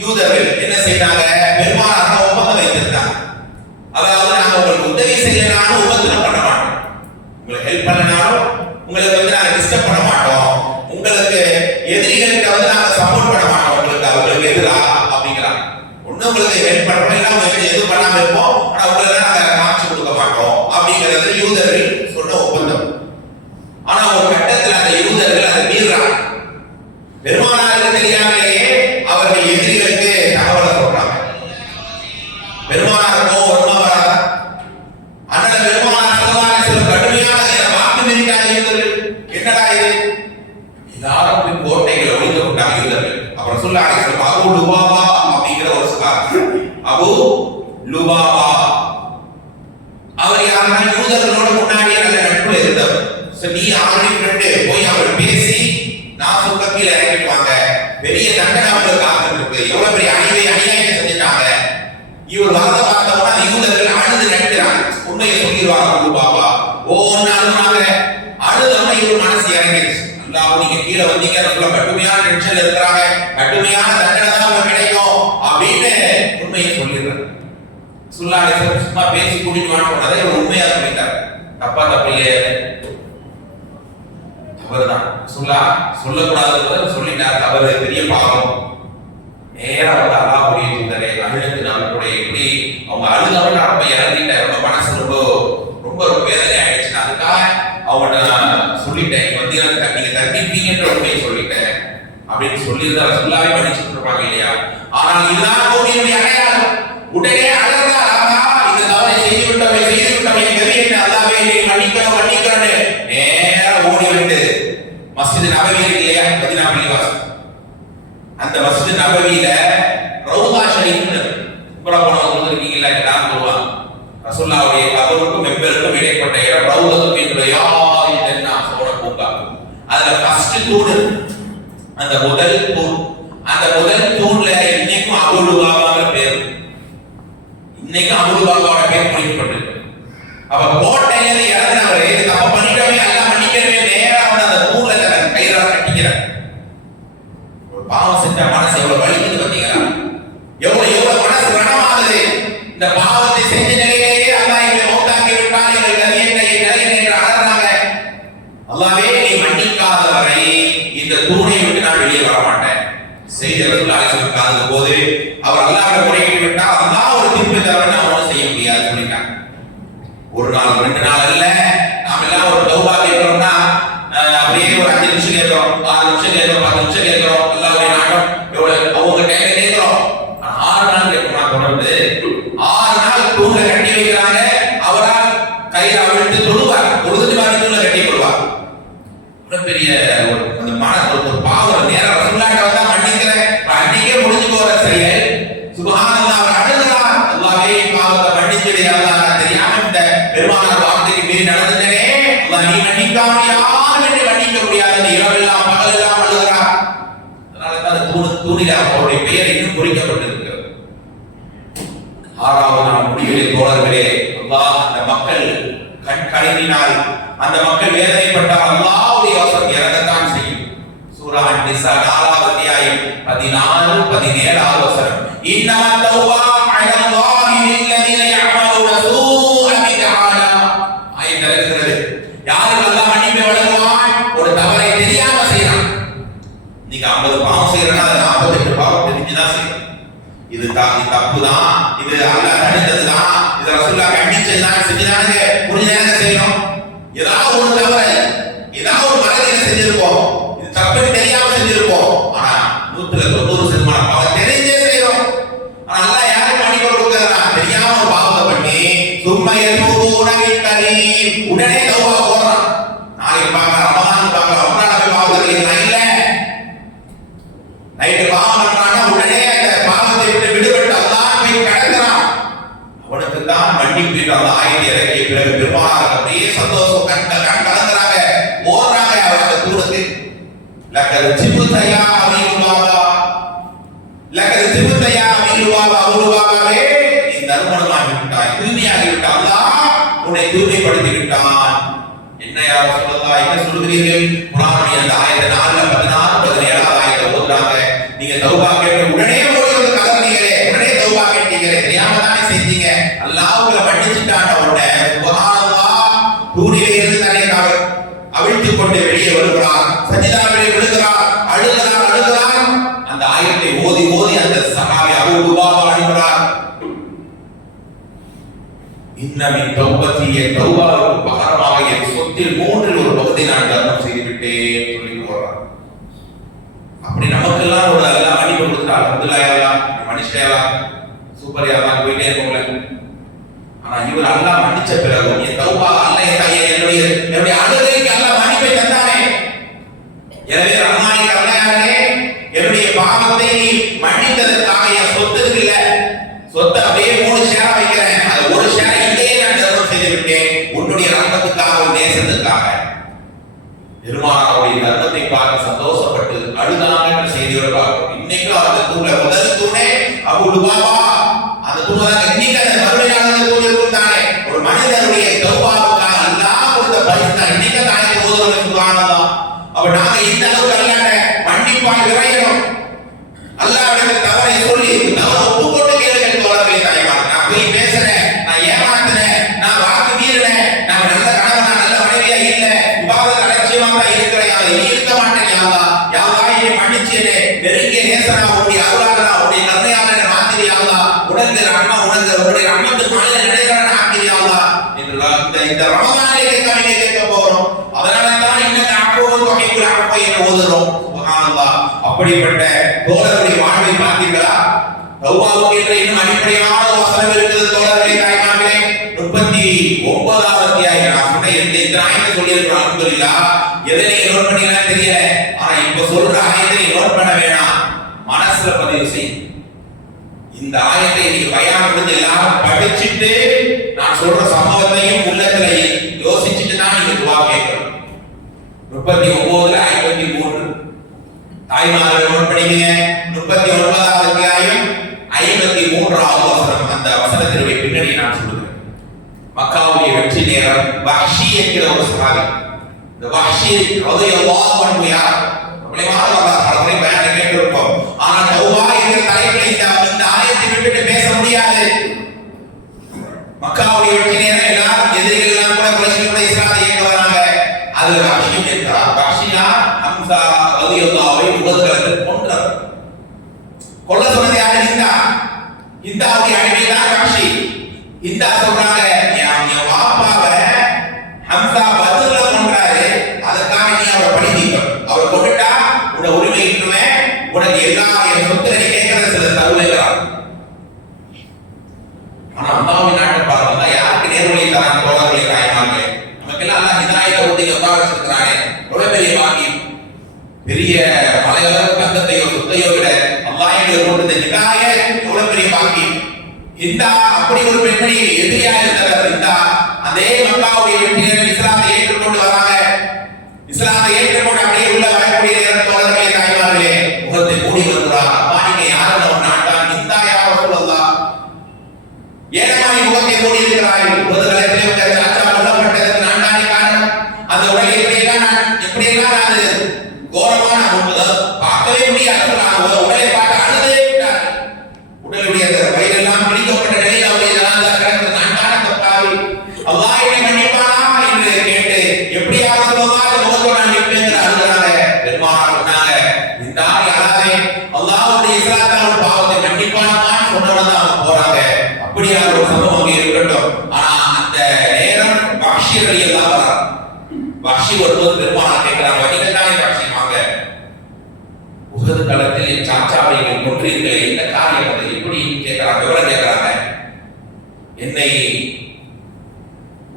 யூதர்கள் என்ன செய்தாங்க? பெருமானார் ஒப்பந்தம் வைத்திருந்தாங்க. அதாவது நாங்க உங்களுக்கு உதவி செய்யலனாலும் உபத்திரம் பண்ண மாட்டோம், உங்களுக்கு ஹெல்ப் பண்ணனாலும் உங்களுக்கு வந்து நாங்க டிஸ்டர்ப் பண்ண மாட்டோம், உங்களுக்கு எதிரிகளுக்கு வந்து நாங்க சப்போர்ட் பண்ண மாட்டோம், உங்களுக்கு அவங்களுக்கு எதிரா அப்படிங்கிறாங்க. ஒண்ணு உங்களுக்கு ஹெல்ப் பண்றோம், இல்ல உங்களுக்கு எதுவும் பண்ணாம இருப்போம், ஆனா உங்களுக்கு நாங்க காட்சி கொடுக்க மாட்டோம் அப்படிங்கிறது யூதர்கள் சொன்ன ஒப்பந்தம். ஆனா ஒரு கட்டத்தில் அந்த யூதர்கள் அதை மீறாங்க. பெருமானாருக்கு தெரியாமலேயே அவர்கள் எதிரிகளுக்கு தகவலை சொல்றாங்க. பெருமானார் வருமா வராதா? அதனால பெருமானார் ஸல்லல்லாஹு அலைஹி வஸல்லம் கடுமையான வாக்கு மீறிட்டாங்க யூதர்கள். என்னடா இது? எல்லாரும் கோட்டைகளை ஒளிந்து கொண்டாங்க யூதர்கள். அப்புறம் ஸல்லல்லாஹு அலைஹி வஸல்லம் அபூ லுபாபா அப்படிங்கிற ஒரு சஹாபி, அபூ லுபாபா, அவர் யாருன்னா யூதர்களோட முன்னாடியே நல்ல நட்புல இருந்தவர். நீ ஆல்ரெடி ஃப்ரெண்டு, போய் அவர் பேசி நான் சுக்கத்தில் இறங்கிட்டு வாங்க, பெரிய தண்டனை அவங்களுக்கு காத்திருக்கு, எவ்வளவு பெரிய அநியாயத்தை செஞ்சுட்டாங்க. இவர் வரத பார்த்தவங்க அந்த யூதர்கள் அழுது நடிக்கிறாங்க, உண்மையை சொல்லிடுவாங்க. அபூ பாபா ஒன்னு அழுதுனாங்க, அழுதவங்க இவர் மனசு இறங்கிடுச்சு. அல்லாஹ் நீங்க கீழே வந்தீங்க, கடுமையான டென்ஷன்ல இருக்கிறாங்க, கடுமையான தண்டனை தான் உங்களுக்கு கிடைக்கும் அப்படின்னு உண்மையை சொல்லிடுறாங்க. ஸல்லல்லாஹு அலைஹி வஸல்லம் சும்மா பேசி கூட்டிட்டு வான்னு சொன்னதை இவர் உண்மையா சொல்லிட்டார். தப்பா தப்பில்லையே, தவறுதான். சொல்லக்கூடாது சொல்லிட்டார், தவறு, பெரிய பாவம். நேரம் வந்து அல்லாஹ்வுடைய தூதரே அழுது நான் கூட எப்படி அவங்க அழுதவங்க ரொம்ப இறங்கிட்ட, ரொம்ப மனசு ரொம்ப ரொம்ப ரொம்ப வேதனை ஆயிடுச்சு. அதுக்காக அவங்கள்ட்ட நான் சொல்லிட்டேன், வந்து நீங்க தண்டிப்பீங்கன்ற உண்மையை சொல்லிட்டேன் அப்படின்னு சொல்லியிருந்தா சொல்லாவே மன்னிச்சுட்டு இருப்பாங்க இல்லையா? ஆனால் இதுதான் பூமியினுடைய அடையாளம். உடனே அழகா இந்த தவறை செய்து விட்டவை தெரியல, அல்லாஹ்வே என்னை மன்னிக்கணும் நேரா ஓடி வந்து மஸ்ஜித் நபவி இருக்கு இல்லையா, மதீனா பள்ளிவாசல், அந்த மஸ்ஜித் நபவியில ரௌதா ஷரீஃப்னு போனவங்க இருக்கீங்களா, எல்லாரும் சொல்லுவாங்க. ரசூலுல்லாஹ்வுடைய கபருக்கும் மெம்பருக்கும் இடைப்பட்ட இடம் ரௌதத்துல் மின் ரியாதில் ஜன்னah சோன பூங்கா. அதுல ஃபர்ஸ்ட் தூண், அந்த முதல் தூண், அந்த முதல் தூண்ல இன்னைக்கும் அபூ லுபாபாங்கிற பேர், இன்னைக்கும் அபூ லுபாபாவோட பேர் குறிப்பிட்டிருக்கு. அப்ப கோட்டையில இறங்கினவரே தப்பு பண்ணிட்டவே எல்லாம் மன்னிக்கவே நேரா வந்து அந்த தூண்ல தன் கையால கட்டிக்கிறார். ஒரு பாவம் செஞ்ச மனசு எவ்வளவு வலிக்குது பாத்தீங்களா? எவ்வளவு மனசு ரணமாகுது. இந்த பாவத்தை செஞ்ச நிலையிலேயே அல்லாஹ் எங்களை மௌத்தாக்கி விட்டான், எங்களை நிலையிலே என்று அலறாங்க. அல்லாஹ்வே நீ மன்னிக்காத வரை இந்த தூணை விட்டு நான் வெளியே வர மாட்டேன். செய்தி ரசூலுல்லாஹி அலைஹி வஸல்லம் காதுக்கு போது அவர் அல்லாஹ்வை முறையிட்டு விட்டால் அல்லாஹ் ஒரு தீர்ப்பை தவிர நான் ஒன்றும் செய்ய முடியாது சொல்லிட்டாங்க. ஒரு நாள் 2 நாள் இல்ல, நாம எல்லாம் ஒரு தௌபா கேட்கிறோம்னா அப்படியே ஒரு 5 நிமிஷம் கேட்கிறோம், 6 நிமிஷம் கேட்கிறோம், 10 நிமிஷம் கேட்கிறோம், அல்லாஹ்வுடைய நாட்டம் எவ்வளவு அவங்க டைம்ல கேட்கிறோம். 6 நாள் கேட்கிறோம் தொடர்ந்து. 6 நாள் தூண்ல கட்டி வைக்கிறாங்க. அவரால் கையை அவிழ்த்து தொழுவார், தொழுதுட்டு மறுத்துள்ள கட்டி கொள்வார். பெரிய அந்த ஒரு பாவம் நேரம் ரசூலுல்லாஹி வந்தா மன்னிக்கிறேன் அன்னைக்கே முடிஞ்சு போற செயல். சுப்ஹானல்லாஹ், அவர் அழுகிறார், அல்லாஹ்வே பாவத்தை மன்னிச்சிடு அல்லாஹ், நான் தெரியாம இந்த பெருமானார் வார்த்தைக்கு மீறி நடந்துட்டேனே, அல்லாஹ் நீ மன்னிக்காம யாரும் என்னை மன்னிக்க முடியாதுன்னு இரவெல்லாம் பகலெல்லாம் அழுகிறார். அதனால தான் தூணில அவருடைய பெயர் இன்னும் குறிக்கப்பட்டிருக்கிறது. ஆறாவது நாள் முடிவிலே தோழர்களே, அல்லாஹ் அந்த மக்கள் கண் கலங்கினால், அந்த மக்கள் வேதனைப்பட்டால் அல்லாஹ்வுடைய வசனம் இறங்கத்தான் செய்யும். சூரா அன்-நிஸா 4வது அத்தியாயம் 14 17வது வசனம். இன்னமா தௌபா அலல்லாஹி லில்லதீன யஅமலூன சூஅன் பிஜஹாலா. ஆயத் இருக்கிறது. யாருக்கு அல்லாஹ் மன்னிப்பை வழங்குவான்? ஒரு தவறை தெரியாம செய்றான். நீங்க 50 பாவம் செய்றனா அது 48 பாவம் தெரிஞ்சுதான் செய்றோம். இது தப்பு தான், இது அல்லாஹ் தடுத்தது தான், இது ரசூலுல்லாஹ் கண்டிச்சதுதான் செஞ்சுதானே புரிஞ்சானே செய்யணும். ஏதாவது ஒரு தவறு, ஏதாவது ஒரு மறதியை செஞ்சிருப்போம், இது தப்புன்னு தெரியாம செஞ்சிருப்போம். ஆனா 190% பாவம் தெரிஞ்சே செய்யறோம். ஆனா அல்லாஹ் யாருக்கு மன்னிப்பு கொடுக்கிறான்? தெரியாம ஒரு பாவத்தை பண்ணி உடனே தௌபா போடுறான். நாளைக்கு பார்க்கலாம், ரமலான் பார்க்கலாம், ரமலான் பாவத்தை இல்ல நைட்டு பாவம் பண்றாங்க, உடனே அந்த பாவத்தை விட்டு விடுபட்டு அல்லாஹ் போய் கடக்கிறான். அவனுக்கு தான் மன்னிப்பு அல்லாஹ் ஆயத்தை இறக்கிய பிறகு பெருமானார் அப்படியே சந்தோஷம் கண் கலங்குறாங்க, ஓடுறாங்க அவருக்கு தூரத்து. லக்கல் ஜிபுதயா அமீரு பாபா, லக்கல் ஜிபுதயா அமீரு பாபா, அபூ பாபாவே நீ தர்மமாகி விட்டாய், தூய்மையாகி விட்டாய், அல்லாஹ் உன்னை தூய்மைப்படுத்தி விட்டான். என்ன யா ரசூலுல்லாஹ், என்ன சொல்கிறீர்கள்? குர்ஆனுடைய அந்த ஆயத்தை 4 16 17வது ஆயத்தை ஓதுறாங்க. நீங்க தௌபா கேட்டு உடனே ஓடி வந்து கதறீங்களே, உடனே தௌபா கேட்டீங்களே, தெரியாம தானே செஞ்சீங்க, அல்லாஹ் உங்களை மன்னிச்சிட்டான உடனே சுப்ஹானல்லாஹ் தூணிலே இருந்து தன்னை அவிழ்த்துக் கொண்டு வெளியே வருகிறார், சஜிதாவிலே விழுகிறார், அழுகிறார். அந்த ஆயத்தை ஓதி ஓதி அந்த சஹாபி அபூ லுபாபா அழுகிறார். இன்னமின் தௌபத்திய தௌபாவுக்கு பகரமாக என் சொத்தில் 3ல் ஒரு பகுதி நான் தர்மம் செய்துவிட்டேன் சொல்லி போறார். அப்படி நமக்கெல்லாம் ஒரு அல்லாஹ் மன்னிப்பு கொடுத்தா அல்ஹம்துலில்லாஹ், அல்லாஹ் மன்னிச்சிட்டேலாம், சூப்பர் யாரெல்லாம் போயிட்டே இருக்கோம்ல. ஆனா இவர் அல்லாஹ் மன்னிச்ச பிறகு என் தௌபா அல்லாஹ் என்னுடைய அழுகைக்கு அல்லாஹ் மன்னிப்பை தந்தானே. எனவே ரஹ்மானே கருணையாளனே, என்னுடைய பாவத்தை நீ மன்னித்ததற்காக என் சொத்து இருக்குல்ல, சொத்தை அப்படியே 3 ஷேரா வைக்கிறேன், அது ஒரு ஷேரை இங்கேயே நான் தர்மம் செய்து விட்டேன், உன்னுடைய ரஹ்மத்துக்காக, உன் நேசத்துக்காக. பெருமானாருடைய தர்மத்தை பார்த்து சந்தோஷப்பட்டு அழுதாங்க என்ற செய்தியோட பார்க்கிறோம். இன்னைக்கு அந்த தூண்ல முதல் தூணே அபூ லுபாபா, அந்த தூண் தான் இன்னைக்கு அந்த மறுமையான தூண் இருக்கும் தானே. ஒரு மனிதனுடைய தௌபாவுக்காக அல்லாஹ் கொடுத்த பரிசு தான் இன்னைக்கு தாயத்தை ஓதுறது. சுப்ஹானல்லாஹ். அப்ப நாம இந்த அளவுக்கு அல்லாஹ்வை மன்னிப்பாக விரையணும். அல்லாஹ்விடத்துல தவறை சொல்லி தவறை ஒப்புக்கொண்டு கேளுங்கள் தோழர்களே, தாய்மார்களே. நான் போய் பேசுறேன், நான் ஏமாத்துறேன், நான் வாக்கு மீறினேன், நான் நல்ல கணவனா நல்ல மனைவியா இல்ல, இபாதத் அலட்சியமாக இருக்கிறேன், நீ இருக்க மாட்டேன் யா அல்லாஹ், யா அல்லாஹ் என்னை மன்னிச்சிடு, நெருங்கிய நேசனா உன்னுடைய அருளாளனா உன்னுடைய கருணையாளனை மாத்திரி யா அல்லாஹ், உனது ரஹ்மா உன்னுடைய ரஹ்மத்துக்கு மனித நினைக்கிறன ஆக்கிரி யா அல்லாஹ் என்று இந்த ரமலானிலே கவிதை கேட்க போறோம். அதனால தான் இன்னக்கு அஃபூன் துஹிப்புல் அஃப என்று ஓதுறோம். சுப்ஹானல்லாஹ். அப்படிப்பட்ட தோழர்களுடைய வாழ்வை பார்த்தீர்களா? தௌபாவுக்கு என்ற இன்னும் அடிப்படையான வசனம் இருக்குது தோழர்களே, தாய்மார்களே. 39வது அத்தியாயம் நான் சொன்ன இந்த ஆயத்தை சொல்லியிருக்கிறோம். அல்ஹம்துலில்லாஹ். எதை நீங்க நோட் பண்ணீங்கன்னு தெரியல, ஆனா இப்ப சொல்ற ஆயத்தை நீங்க நோட் பண்ண வேணாம், மனசுல பதிவு செய். இந்த ஆயத்தை நீங்க பயான் முடிஞ்சு எல்லாரும் படிச்சுட்டு நான் சொல்ற சம்பவத்தையும் உள்ளத்துல யோசிச்சுட்டு தான் நீங்க துஆ கேட்கணும். 39ல 53 தாய்மார்கள் நோட் பண்ணிக்கங்க. 39வது அத்தியாயம் 53வது வசனம். அந்த வசனத்தினுடைய பின்னணி நான் சொல்லுகிறேன். மக்காவுடைய வெற்றி நேரம் வஹ்ஷி என்கிற ஒரு சஹாபி, இந்த வஹ்ஷி ரலியல்லாஹு அன்ஹு யார்? பிரபலமான வரலாறு, பலமுறை பயான் கேட்டிருப்போம். ஆனா தௌபா என்கிற தலைப்பில் இந்த ஆயத்தை விட்டுட்டு பேச முடியாது. மக்காவுடைய வெற்றி நேரம் எல்லாரும் எதிரிகள் எல்லாம் கூட குறைஷிகளோட இஸ்லாத்தை ஏற்க வராங்க. அது வஹ்ஷி என்றார். வஹ்ஷியா ஹம்ஸா ரலியல்லாஹு உலகத்தில் கொன்றார். கொல்ல சொன்னது யாரு? இந்தாவுடைய அடிமை தான் வஹ்ஷி. இந்தா சொல்றாங்க, என் வாப்பாவை ஹம்ஸா பத்ர்ல கொன்றாரு, அதற்காக நீ அவரை பழி தீர்க்கணும். அவரை கொண்டுட்டா உன்னை உரிமை இட்டுவேன், உனக்கு எல்லா என் சொத்துல நீ கேட்கிற சில தருவைகள். ஆனா அல்லாஹ்வின் நாட்டை பாருங்க, நேர்வழி தரான் தோழர்களை தாய்மார்களே. நமக்கெல்லாம் அல்லாஹ் ஹிதாயத்தை ஊட்டி உட்கார வச்சிருக்கிறானே, எவ்வளவு பெரிய பாக்கியம். பெரிய மலையளவு தங்கத்தையோ சொத்தையோ விட அல்லாஹ் எங்களுக்கு கொடுத்த ஹிதாயத் எவ்வளவு பெரிய பாக்கியம். இந்த அப்படி ஒரு பெண்மணி எதிரியா இருந்தவர் இந்த அதே மக்காவுடைய வெற்றியர் இஸ்லாத்தை ஏற்றுக்கொண்டு வராங்க. இஸ்லாத்தை ஏற்றுக்கொண்டு அப்படியே உள்ள வரக்கூடிய நேரம் தோழர்களே தாய்மார்களே முகத்தை மூடி வருகிறார். அப்பா நீங்க யாரும் நம்ம நாட்டான் இந்தாயா சொல்லலாம், ஏனமானி முகத்தை மூடி இருக்கிறார்கள். ஒரு காலத்திலே உங்க சாச்சா கொல்லப்பட்டதற்கு நான் தானே காரணம். அந்த உடலை எப்படியெல்லாம் அது கோரமான பார்க்கவே முடியாது. உடலை பார்த்து அழுதே விட்டார். உடலுடைய வயிறெல்லாம் பிடிக்கப்பட்ட நிலையில் அவருடைய ஜனாதா கிடக்கிறது. நான் தானே தப்பாவி, அல்லாஹ் என்னை மன்னிப்பானா என்று கேட்டு எப்படியாவது முகத்தோடு நான் நிற்பேங்கிற அழுகிறாங்க. பெருமானார் சொன்னாங்க, இந்த ஆள் அழாதே, அல்லாஹ்வுடைய இஸ்லாத்தான பாவத்தை மன்னிப்பானான்னு சொன்னவங்க அவங்க போறாங்க. அப்படியா ஒரு சம்பவம் அங்கே இருக்கட்டும். ஆனா அந்த நேரம் வஹ்ஷி எல்லாம் வராங்க. வஹ்ஷி வரும்போது பெருமானார் கேட்கிறாங்க, நீங்க தானே வஹ்ஷி வாங்க, உஹது களத்தில் என் சாச்சாவை கொன்றீர்களே, என்ன காரியம் அது எப்படி கேட்கிறாங்க, விவரம் கேட்கிறாங்க. என்னை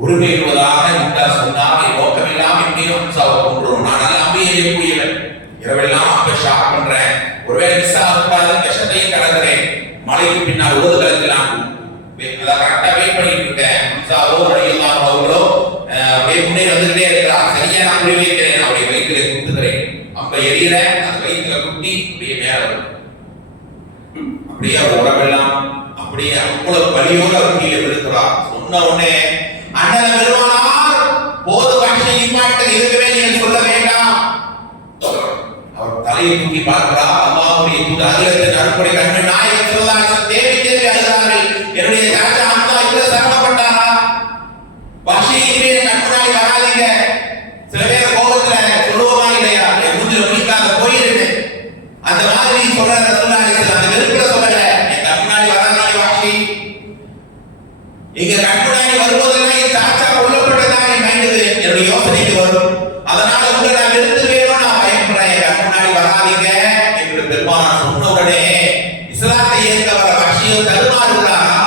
உரிமையிடுவதாக இந்த சொன்னாங்க, நோக்கமில்லாம எப்படியும் ஹம்சாவை கொன்றுவோம். நான் நல்லா அம்பியக்கூடியவன், இரவெல்லாம் அப்ப ஷாப் பண்றேன், ஒருவேளை மிஸ் ஆகக்கூடாது விஷத்தையும் கடக்கிறேன். மலைக்கு பின்னால் உஹது களத்தில் நான் கரெக்டா வெயிட் பண்ணிட்டு இருக்கேன். ஹம்சாவோ ரலியல்லாஹு அவர்களோ அப்படியே முன்னே வந்துகிட்டே இருக்கிறார். சரியா நான் குறி வைக்கிறேன், அவருடைய வயிற்றிலே குத்துகிறேன், அப்ப எரியறேன், அந்த வயிற்றுல குட்டி அப்படியே மேல வரும். அப்படியே உடம்பெல்லாம் அப்படியே அவ்வளவு வலியோட கீழே விழுக்கிறார். சொன்ன உடனே அண்ணன் பெருமானார் போது வஹ்ஷி இம்மாட்ட இருக்கவே நீங்கள் சொல்ல வேண்டாம். அவர் தலையை தூக்கி பார்க்கிறார். அல்லாஹ்வுடைய தூதர் அதிரத்தின் அருட்படை கண்ணு நாயகம் ஸல்லல்லாஹு அலைஹி வஸல்லம் தேவி தேவி அழுகிறார்கள். என்னுடைய தாத்தா அம்மா இவ்வளவு சிரமப்பட்டாரா? வஹ்ஷி இனிமே கண்முன்னாடி வராதீங்க. சில பேர் கோபத்துல சொல்லுவோமா இல்லையா, என் மூஞ்சில முடிக்காத போயிருக்கு, அந்த மாதிரி சொல்ற ரசூலுல்லாஹி அலைஹி வஸல்லம் அந்த வெறுப்புல சொல்லல, என் கண்முன்னாடி வராதீங்க வஹ்ஷி. இங்க கண்முன்னாடி வரும்போதெல்லாம் என் தாத்தா கொல்லப்பட்டதான் என் மைண்டுக்கு என்னுடைய யோசனைக்கு வரும். அதனால உங்களை நான் வெறுத்துவேனோ நான் பயப்படுறேன், என் கண்முன்னாடி வராதீங்க என்று பெருமானார் சொன்ன உடனே இஸ்லாத்தை ஏற்க வர வஹ்ஷியை தருமாறுகிறாரா?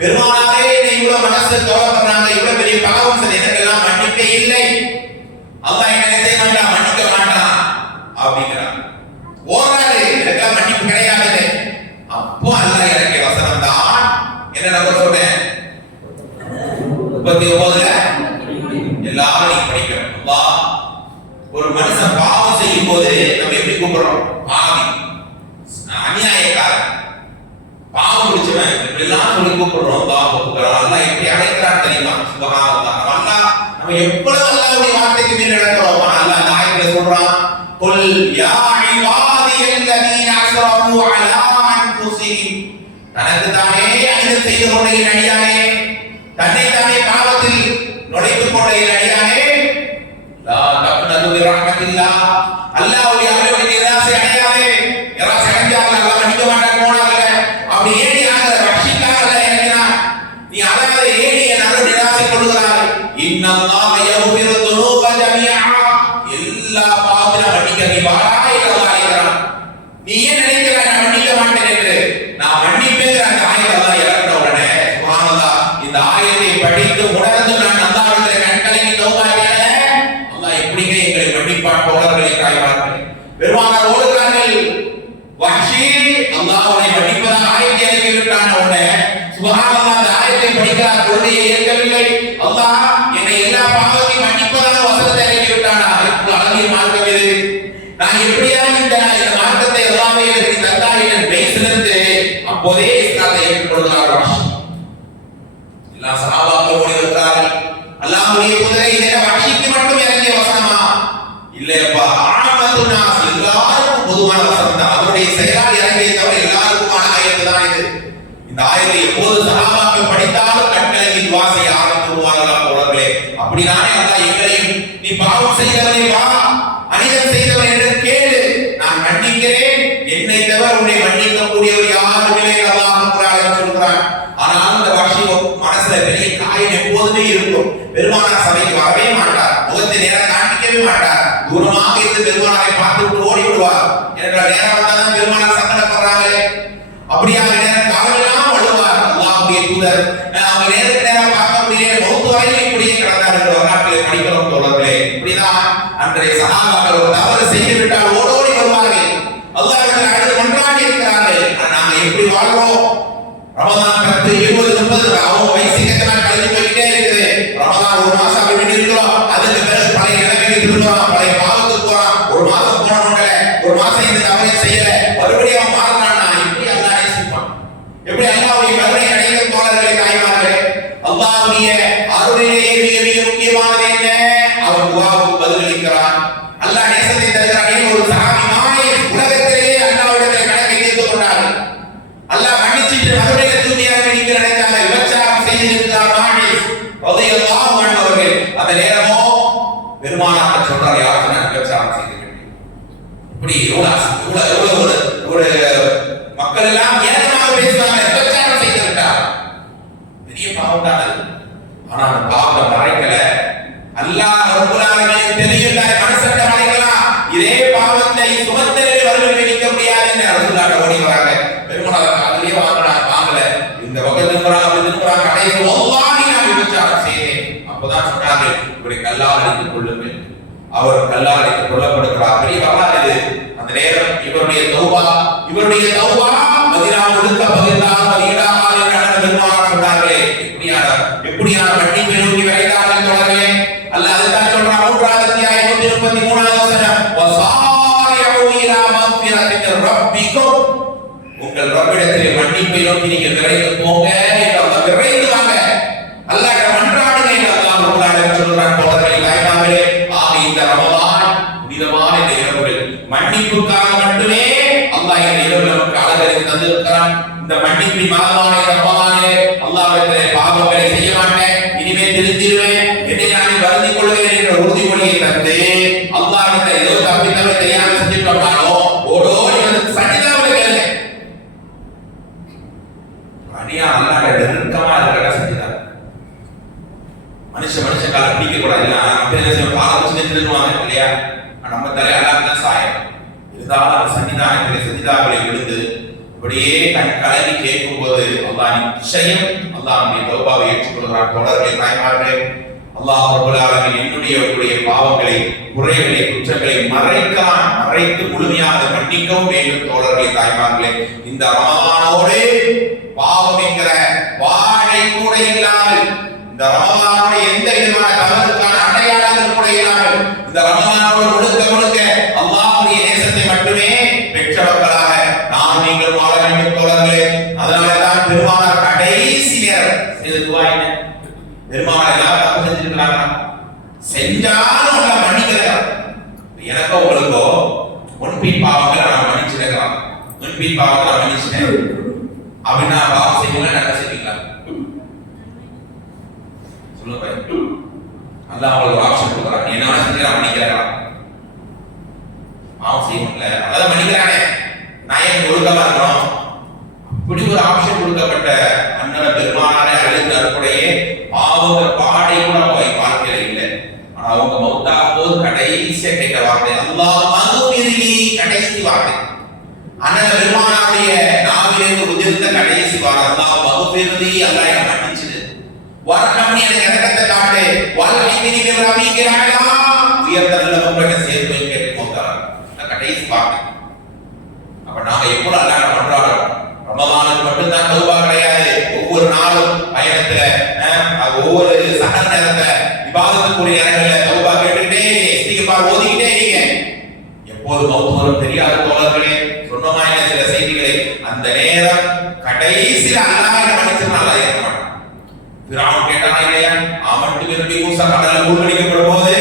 பெருமானாரே என்னை இவ்வளவு மனசு கவலைப்படுறாங்க, இவ்வளவு பெரிய பாவம் செய்த எனக்கெல்லாம் மன்னிப்பே இல்லை, அல்லாஹ் என்ன செய்ய மாட்டான், மன்னிக்க மாட்டான் அப்படிங்கிறான். ஓராது எனக்கெல்லாம் மன்னிப்பு கிடையாது. அப்போ அல்லாஹ் இறக்கிய வசனம் தான் என்ன நான் சொல்றேன் 39ல எல்லாரும் நீங்க படிக்கணும். அல்லாஹ் ஒரு மனுஷன் பாவம் செய்யும் போது நம்ம எப்படி கூப்பிடுறோம்? பாவி, அநியாயக்காரன், பாவம் முடிச்சவன் எல்லாம் சொல்லி கூப்பிடுறோம். அல்லாஹ் கூப்பிடுறான். அல்லாஹ் எப்படி அழைக்கிறான் தெரியுமா? சுப்ஹானல்லாஹ். அல்லாஹ் நம்ம எவ்வளவு அல்லாஹ்வுடைய வார்த்தைக்கு மீறி நடக்கிறோம். அல்லாஹ் இந்த ஆயத்துல சொல்றான், குல் யா இபாதியல்லதீன அஸ்ரஃபு அலா அன்ஃபுஸிஹிம், தனக்கு தானே அநியாயம் செய்து கொண்ட அடியானே, தன்னை தானே பாவத்தில் நுழைத்துக் கொண்ட அடியானே, லா தக்னது மின் ரஹ்மத்தில்லாஹ், அல்லாஹ்வுடைய அருளை நிராசை அடையாதே. நிராசை அடைஞ்சால் அல்லாஹ் மன்னிக்க மாட்டான் போனாங்க. அப்படி ஏடி ஆகிற வஹ்ஷிக்காக நினைக்கிறான், நீ அழகாத ஏடி என் அருள் நிராசை கொள்கிறாய். இன்னல்லாஹ யக்ஃபிரு துனூப ஜமீஆ, எல்லா பாவத்தையும் மன்னிக்க நீ வாராய் அல்லாஹ் அழைக்கிறான். நீ ஏன் நினைக்கிறாய் நான் மன்னிக்க மாட்டேன் என்று? நான் மன்னிப்பேங்கிற அந்த ஆயத்தை அல்லாஹ் இறக்கின உடனே சுப்ஹானல்லாஹ், இந்த ஆயத்தை படித்து உணர்ந்து நான் அல்லாஹ்விடத்தில் கண்கலங்கி தௌபா செய்தேன். அல்லாஹ் எப்படிங்க எங்களை மன்னிப்பான்? தோழர்களை தாய்மார்களே, பெருமானார் ஓடுகிறார்கள். வஹ்ஷி அல்லாஹ்வை மன்னிப்பதாக ஆயத்தை இறக்கி விட்டான உடனே சுப்ஹானல்லாஹ் அந்த ஆயத்தை படிக்கிறார். கொள்கையை ஏற்கவில்லை. அல்லாஹ் என்னை எல்லா பாவத்தையும் மன்னிப்பதாக வசனத்தை இறக்கி விட்டானா? அழகிய மார்க்கம் இது. நான் எப்படியா இந்த மார்க்கத்தை எல்லாமே எனக்கு தந்தாய் என் மெய் சிலிர்ந்து அப்போதே இஸ்லாத்தை ஏற்றுக்கொள்கிறார் வஹ்ஷி. எல்லா சஹாபாக்கள் ஓடி வருகிறார்கள். அல்லாஹ்வுடைய குதிரை இதே வஹ்ஷிக்கு மட்டும் இறங்கிய வசனமா? இல்லையப்பா, ஆமத்து நாஸ் எல்லாருக்கும் பொதுவான வசனம் தான். அவருடைய செயலால் இறங்கிய தவிர எல்லாருக்குமான ஆயத்து தான் இது. இந்த ஆயத்தை எப்போது சஹாபாக்கள் படித்தாலும் கண்கலங்கி துஆ செய்ய ஆரம்பித்துவார்களா தோழர்களே? அப்படிதானே அல்லாஹ் எங்களையும் நீ பாவம் செய்தவனே வா, அநியாயம் செய்தவன் என்று கேளு, நான் மன்னிக்கிறேன், என்னை தவிர உன்னை மன்னிக்கக்கூடியவர் யாரும் இல்லை அல்லாஹ் குர்ஆனில் சொல்கிறான். ஆனால் இந்த வஹ்ஷி மனசுல பெரிய காயம் எப்போதுமே இருக்கும். பெருமானார் சபைக்கு வரவே மாட்டார், முகத்தை நேரம் காட்டிக்கவே மாட்டார், தூரமாக இருந்து பெருமானாரை பார்த்து விட்டு ஓடி விடுவார். என்றால் நேரம் வந்தாதான் பெருமானார் சங்கடப்படுறாங்களே, அப்படியாக நேரம் காலமெல்லாம் அழுவார். அல்லாஹ்வுடைய தூதர் அவங்க நேருக்கு நேரம் பார்க்க முடியல படிக்கிறோம் தோழர்களே. இப்படிதான் அன்றைய சஹாபாக்கள் ஒரு தவறு செய்துவிட்டால் ஓடோடி வருவார்கள், அல்லாஹ்விடம் அழுது மன்றாடி இருக்கிறார்கள். நாம எப்படி வாழ்றோம்? ரமதான் 10, 20, 30 அவங்க வயசு எத்தனை கழிஞ்சு போயிட்டே இருக்குது. ரமதான் ஒரு மாசம் அப்படி இருக்கிறோம், அதுக்கு பிறகு பழைய நிலைமைக்கு திரும்புறோம், பழைய பாவத்துக்கு போறான். ஒரு மாசம் போனவங்க ஒரு மாசம் இந்த தவறை செய்யல, மறுபடியும் அவன் மாறினான்னா எப்படி அல்லாஹ் நேசிப்பான்? எப்படி அல்லாஹ்வுடைய கருணை கிடைக்கும்? தோழர்களே, தாய்மார்களே, அல்லாஹ்வுடைய அருளிலே மிக மிக முக்கியமானது என்ன? அவன் துஆவுக்கு பதிலளிக்கிறான், அல்லாஹ் நேசத்தை தருகிறான். ஒரு சஹாபி மாலிக் உலகத்திலேயே அல்லாஹ்விடத்தில் கணக்கை தீர்த்து கொண்டார்கள். அல்லாஹ் மன்னிச்சிட்டு மறுபடியும் தூய்மையாக இருக்கிற நினைச்சாங்க. விபச்சாரம் செய்திருக்கிறார் மாலிக் ரலியல்லாஹு அன்ஹு அவர்கள். அந்த நேரமோ பெருமானார் சொல்றார், யார் நான் விபச்சாரம் செய்திருக்கேன். இப்படி ஒரு மக்கள் எல்லாம் ஏகமாக பேசுவாங்க, விபச்சாரம் செய்து விட்டார், பெரிய பாவம் தான் அது. ஆனா அந்த பாவத்தை மறைக்கல. அல்லாஹ் ரப்பல் ஆலமீன் தெரியும், மனசட்ட மறைக்கலாம். இதே பாவத்தை சுமந்தலே வறுமையில் வைக்க முடியாது என்று ரசூலுல்லாஹ் ஓடி வராங்க. பெருமானார் அதுலயே வாங்கல, இந்த வகை திரும்புறாங்க, அப்படி திரும்புறாங்க. கடைசி வல்லாஹி நான் விபச்சாரம் செய்தேன். அப்பதான் சொன்னாங்க, இவரை கல்லால் அடித்துக் கொள்ளுங்கள். அவர் கல்லால் அடித்துக் கொல்லப்படுகிறார். பெரிய வரலாறு இது. அந்த நேரம் இவருடைய தௌபா மதீனா முழுக்க பகிர்ந்தால் மதீனாவால் என்று நடந்த பெருமானார் சொன்னார்களே, எப்படியான மன்னிப்பை நோக்கி விரைந்தார்கள் தோழர்களே. அல்லாஹ் அதுதான் சொல்றான், 3ஆவது அத்தியாயம் 133வது வசனம், வஸாரிஉ இலா மக்ஃபிரத்தின் ரப்பிக்கும், உங்கள் ரப்பிடத்திலே மன்னிப்பை நோக்கி நீங்க விரைந்து போங்க என்று அல்லாஹ் விரைந்து வாங்க, அல்லாஹ் மன்றாடுங்க என்று அல்லாஹ் ரப்பல் ஆலமீன் சொல்றான். தோழர்களே, தாய்மார்களே, இந்த ரமலான் புனிதமான இந்த இரவுகள் மன்னிப்புக்காக மட்டுமே அல்லாஹ் இந்த இரவு நமக்கு அழகரித்து தந்திருக்கிறான். இந்த மன்னிப்பின் மாதமான ரமலானிலே அல்லாஹ்விடத்திலே பாவங்களை செய்ய மாட்டேன், இனிமே திருந்திடுவேன், என்னை நானே வருந்திக் கொள்வேன் என்ற உறுதிமொழியை தந்து அல்லாஹ்விடத்தில் ஏதோ தப்பித்தவரை தெரியாமல் செஞ்சுட்டோம்னாலோ ஓடோடி வந்து சஜிதாவில் கேளு, அடியா அல்லாஹ் நெருக்கமா இருக்கிற செஞ்சுதான். மனுஷ கால பிடிக்க கூடாது. பாவம் செஞ்சுருவாங்க இல்லையா, நம்ம தலை அல்லாஹ் சாயம் இருந்தாலும் சன்னிதானத்திலே சஜிதாவிலே விழுந்து அப்படியே கலங்கி கேட்கும் போது அல்லாஹ் நிச்சயம் அல்லாஹ்வுடைய தௌபாவை ஏற்றுக்கொள்கிறான். தோழர்களே, தாய்மார்களே, அல்லாஹ் ரப்பல் ஆலமீன் என்னுடைய பாவங்களை, குறைகளை, குற்றங்களை மறைத்து முழுமையாக மன்னிக்கவும் வேண்டும். தோழர்களே, தாய்மார்களே, இந்த ரமலானோடு பாவம் என்கிற வாழை கூட இல்லாமல், இந்த ரமலானோட எந்த விதமான தவறுக்கான அடையாளங்கள் கூட இல்லாமல், இந்த ரமலானோடு முழுக்க அல்லாஹ்வுடைய நேசத்தை மட்டுமே பெற்றவர்களாக நாம் நீங்கள் வாழ வேண்டும் தோழர்களே. அதனாலதான் பெருமானார் கடைசி நேரம் செய்த துஆ என்ன? பெருமானார் எல்லாரும் தப்பு செஞ்சிருக்கிறாங்க, செஞ்சாலும் அல்ல மன்னிக்கிறார். எனக்கோ உங்களுக்கோ முன்பின் பாவங்களை நான் மன்னிச்சிருக்கிறேன், முன்பின் பாவங்களை நான் மன்னிச்சிட்டேன் அப்படின்னா பாவம் செய்வீங்களா, நல்ல செய்வீங்களா? சொல்லுங்க. அல்லாஹ் அவங்களுக்கு ஆப்ஷன் கொடுக்குறான், என்ன செஞ்சா மன்னிக்கிறான், பாவம் செய்வோம்ல அதான் மன்னிக்கிறானே, நயம் ஒழுக்கமா இருக்கணும். இப்படி ஒரு ஆப்ஷன் கொடுக்கப்பட்ட அண்ணன் பெருமானாரே அழைத்து அற்புடைய பாவங்க பாடை கூட வாழ்க்கையில இல்லை. ஆனா அவங்க மௌத்தாகும் போது கடைசியா கேட்ட வார்த்தை அல்லாஹ் மக்ஃபிர்லி, கடைசி வார்த்தை. அண்ணன் பெருமானாருடைய நாவிலிருந்து உதிர்ந்த கடைசி வார்த்தை அல்லாஹ் மக்ஃபிர்லி, அல்லாஹ் என்னை மன்னிச்சிடு, வர்ஹம்னி, எனக்கு இரக்கத்தை காட்டு, வல்ஹிக்னி பிர்ரஹ்மீக அலா, உயர்ந்த நல்லவங்களை சேர்த்து வை கேட்டு மௌத்தார். கடைசி வார்த்தை. அப்ப நாம எப்போ அல்லாஹ் பண்றாரோ, ரமலானுக்கு மட்டும்தான் தௌபா கிடையாது, ஒவ்வொரு நாளும் பயணத்துல, ஒவ்வொரு சகல் நேரத்துல, இபாதத்துக்குரிய நேரங்கள்ல தௌபா கேட்டுட்டே இஸ்திக்பார் ஓதிக்கிட்டே இருங்க. எப்போது மௌத் வரும் தெரியாத தோழர்களே, சொன்னமா என்ன சில செய்திகளை, அந்த நேரம் கடைசியில அல்லாஹ் என்ன மன்னிச்சிருந்தா அல்லாஹ் ஏற்க மாட்டான். ஃபிரௌன் கேட்டானா இல்லையா, ஆமன்து பிரப்பி மூசா கடல்ல மூழ்கடிக்கப்படும் போது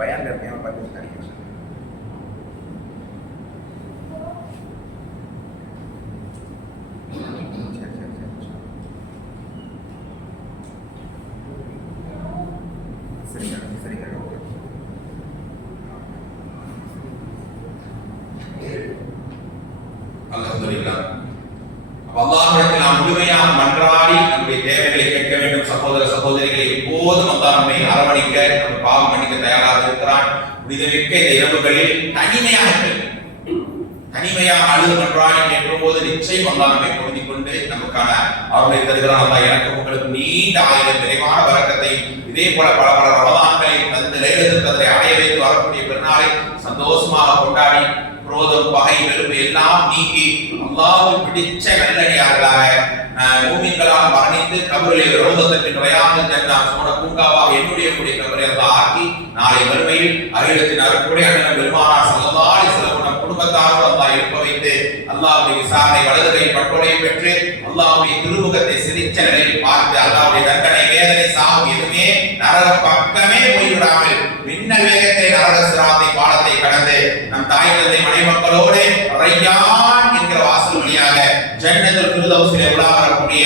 பயான் இருக்கேன், 10 நிமிஷம் அடிக்க சரி. அல்ஹம்துலில்லாஹ். அல்லாஹ்விடத்தில் நாம் முழுமையாக மன்றாடி நம்முடைய தேவைகளை கேட்க வேண்டும். சகோதர சகோதரிகளை எப்போதும் அல்லாஹ் நம்மை அரவணைக்க, நம்ம பாவம் மன்னிக்க தயாராக இருக்கிறான். முடிதமிக்க இந்த இரவுகளில் தனிமையாக அழுது மன்றாடி கேட்கும் போது நிச்சயம் அல்லாஹ் நம்மை பொருந்திக் கொண்டு நமக்கான அருளை தருகிறான். அல்லாஹ் எனக்கு உங்களுக்கு நீண்ட ஆயுள் நிறைவான வரக்கத்தை இதே போல பல பல ரமதான்களை தந்து லைலத்துல் கத்ரை அடைய வைத்து வரக்கூடிய பெருநாளை சந்தோஷமாக கொண்டாடி குரோதம் பகை வெறுப்பு எல்லாம் நீக்கி அல்லாஹ்வுக்கு பிடிச்ச நல்லடியார்களாக மூமின்களாக மரணித்து கபரிலே ரோதத்தின் நுழையாமல் ஜன்னத் சோன பூங்காவாக என்னுடைய கபரை அல்லாஹ் ஆக்கி நாளை மறுமையில் அகிலத்தின் அருட்கொடை அண்ணன் பெருமானார் ஸல்லல்லாஹு அலைஹி வஸல்லம் குடும்பத்தாரோடு அல்லாஹ் இருப்ப வைத்து அல்லாஹ்வுடைய விசாரணை வலது கை பட்டோலை பெற்று அல்லாஹ்வுடைய திருமுகத்தை சிரிச்ச நிலையில் பார்த்து அல்லாஹ்வுடைய தண்டனை வேதனை சாவு எதுவுமே நரக பக்கமே போய்விடாமல் மின்னல் வேகத்தை நரக சிராத்தை பாலத்தை கடந்து நம் தாய் தந்தை மனைமக்களோடு ரையான் என்கிற வாசல் வழியாக ஜன்னத்துல் ஃபிர்தௌஸிலே உலா வரக்கூடிய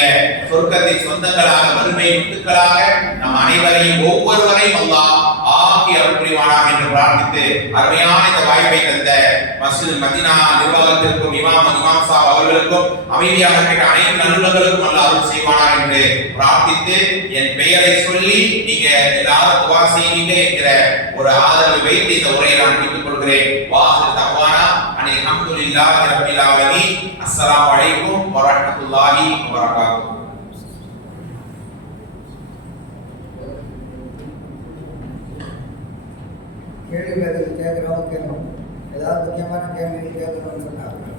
சொர்க்கத்தின் சொந்தங்களாக மறுமை முத்துக்களாக நம் அனைவரையும் ஒவ்வொருவரையும் அல்லாஹ் ஆக்கி அருள் புரிவானாக என்று பிரார்த்தித்து அருமையான இந்த வாய்ப்பை தந்த மஸ்ஜித் மதீனா நிர்வாகத்திற்கும் இமாம் சாப் அவர்களுக்கும் அமைதியாக கேட்ட அனைத்து நல்லுள்ளங்களுக்கும் அல்லாஹ் அருள் செய்வானாக என்று பிரார்த்தித்து என் பெயரை சொல்லி நீங்க எல்லாரும் துஆ செய்வீங்க என்கிற ஒரு ஆதரவை வைத்து இந்த உரையை நான் முடித்துக் கொள்கிறேன். வாஹிர் தஅவானா அனில் ஹம்துலில்லாஹி ரப்பில் ஆலமீன். அஸ்ஸலாமு அலைக்கும் வரஹ்மத்துல்லாஹி வபரகாத்துஹு. கேள்வி பதில் கேட்குறவங்க கேட்கணும். ஏதாவது முக்கியமான கேள்வி கேட்கணும்னு சொன்னாங்க.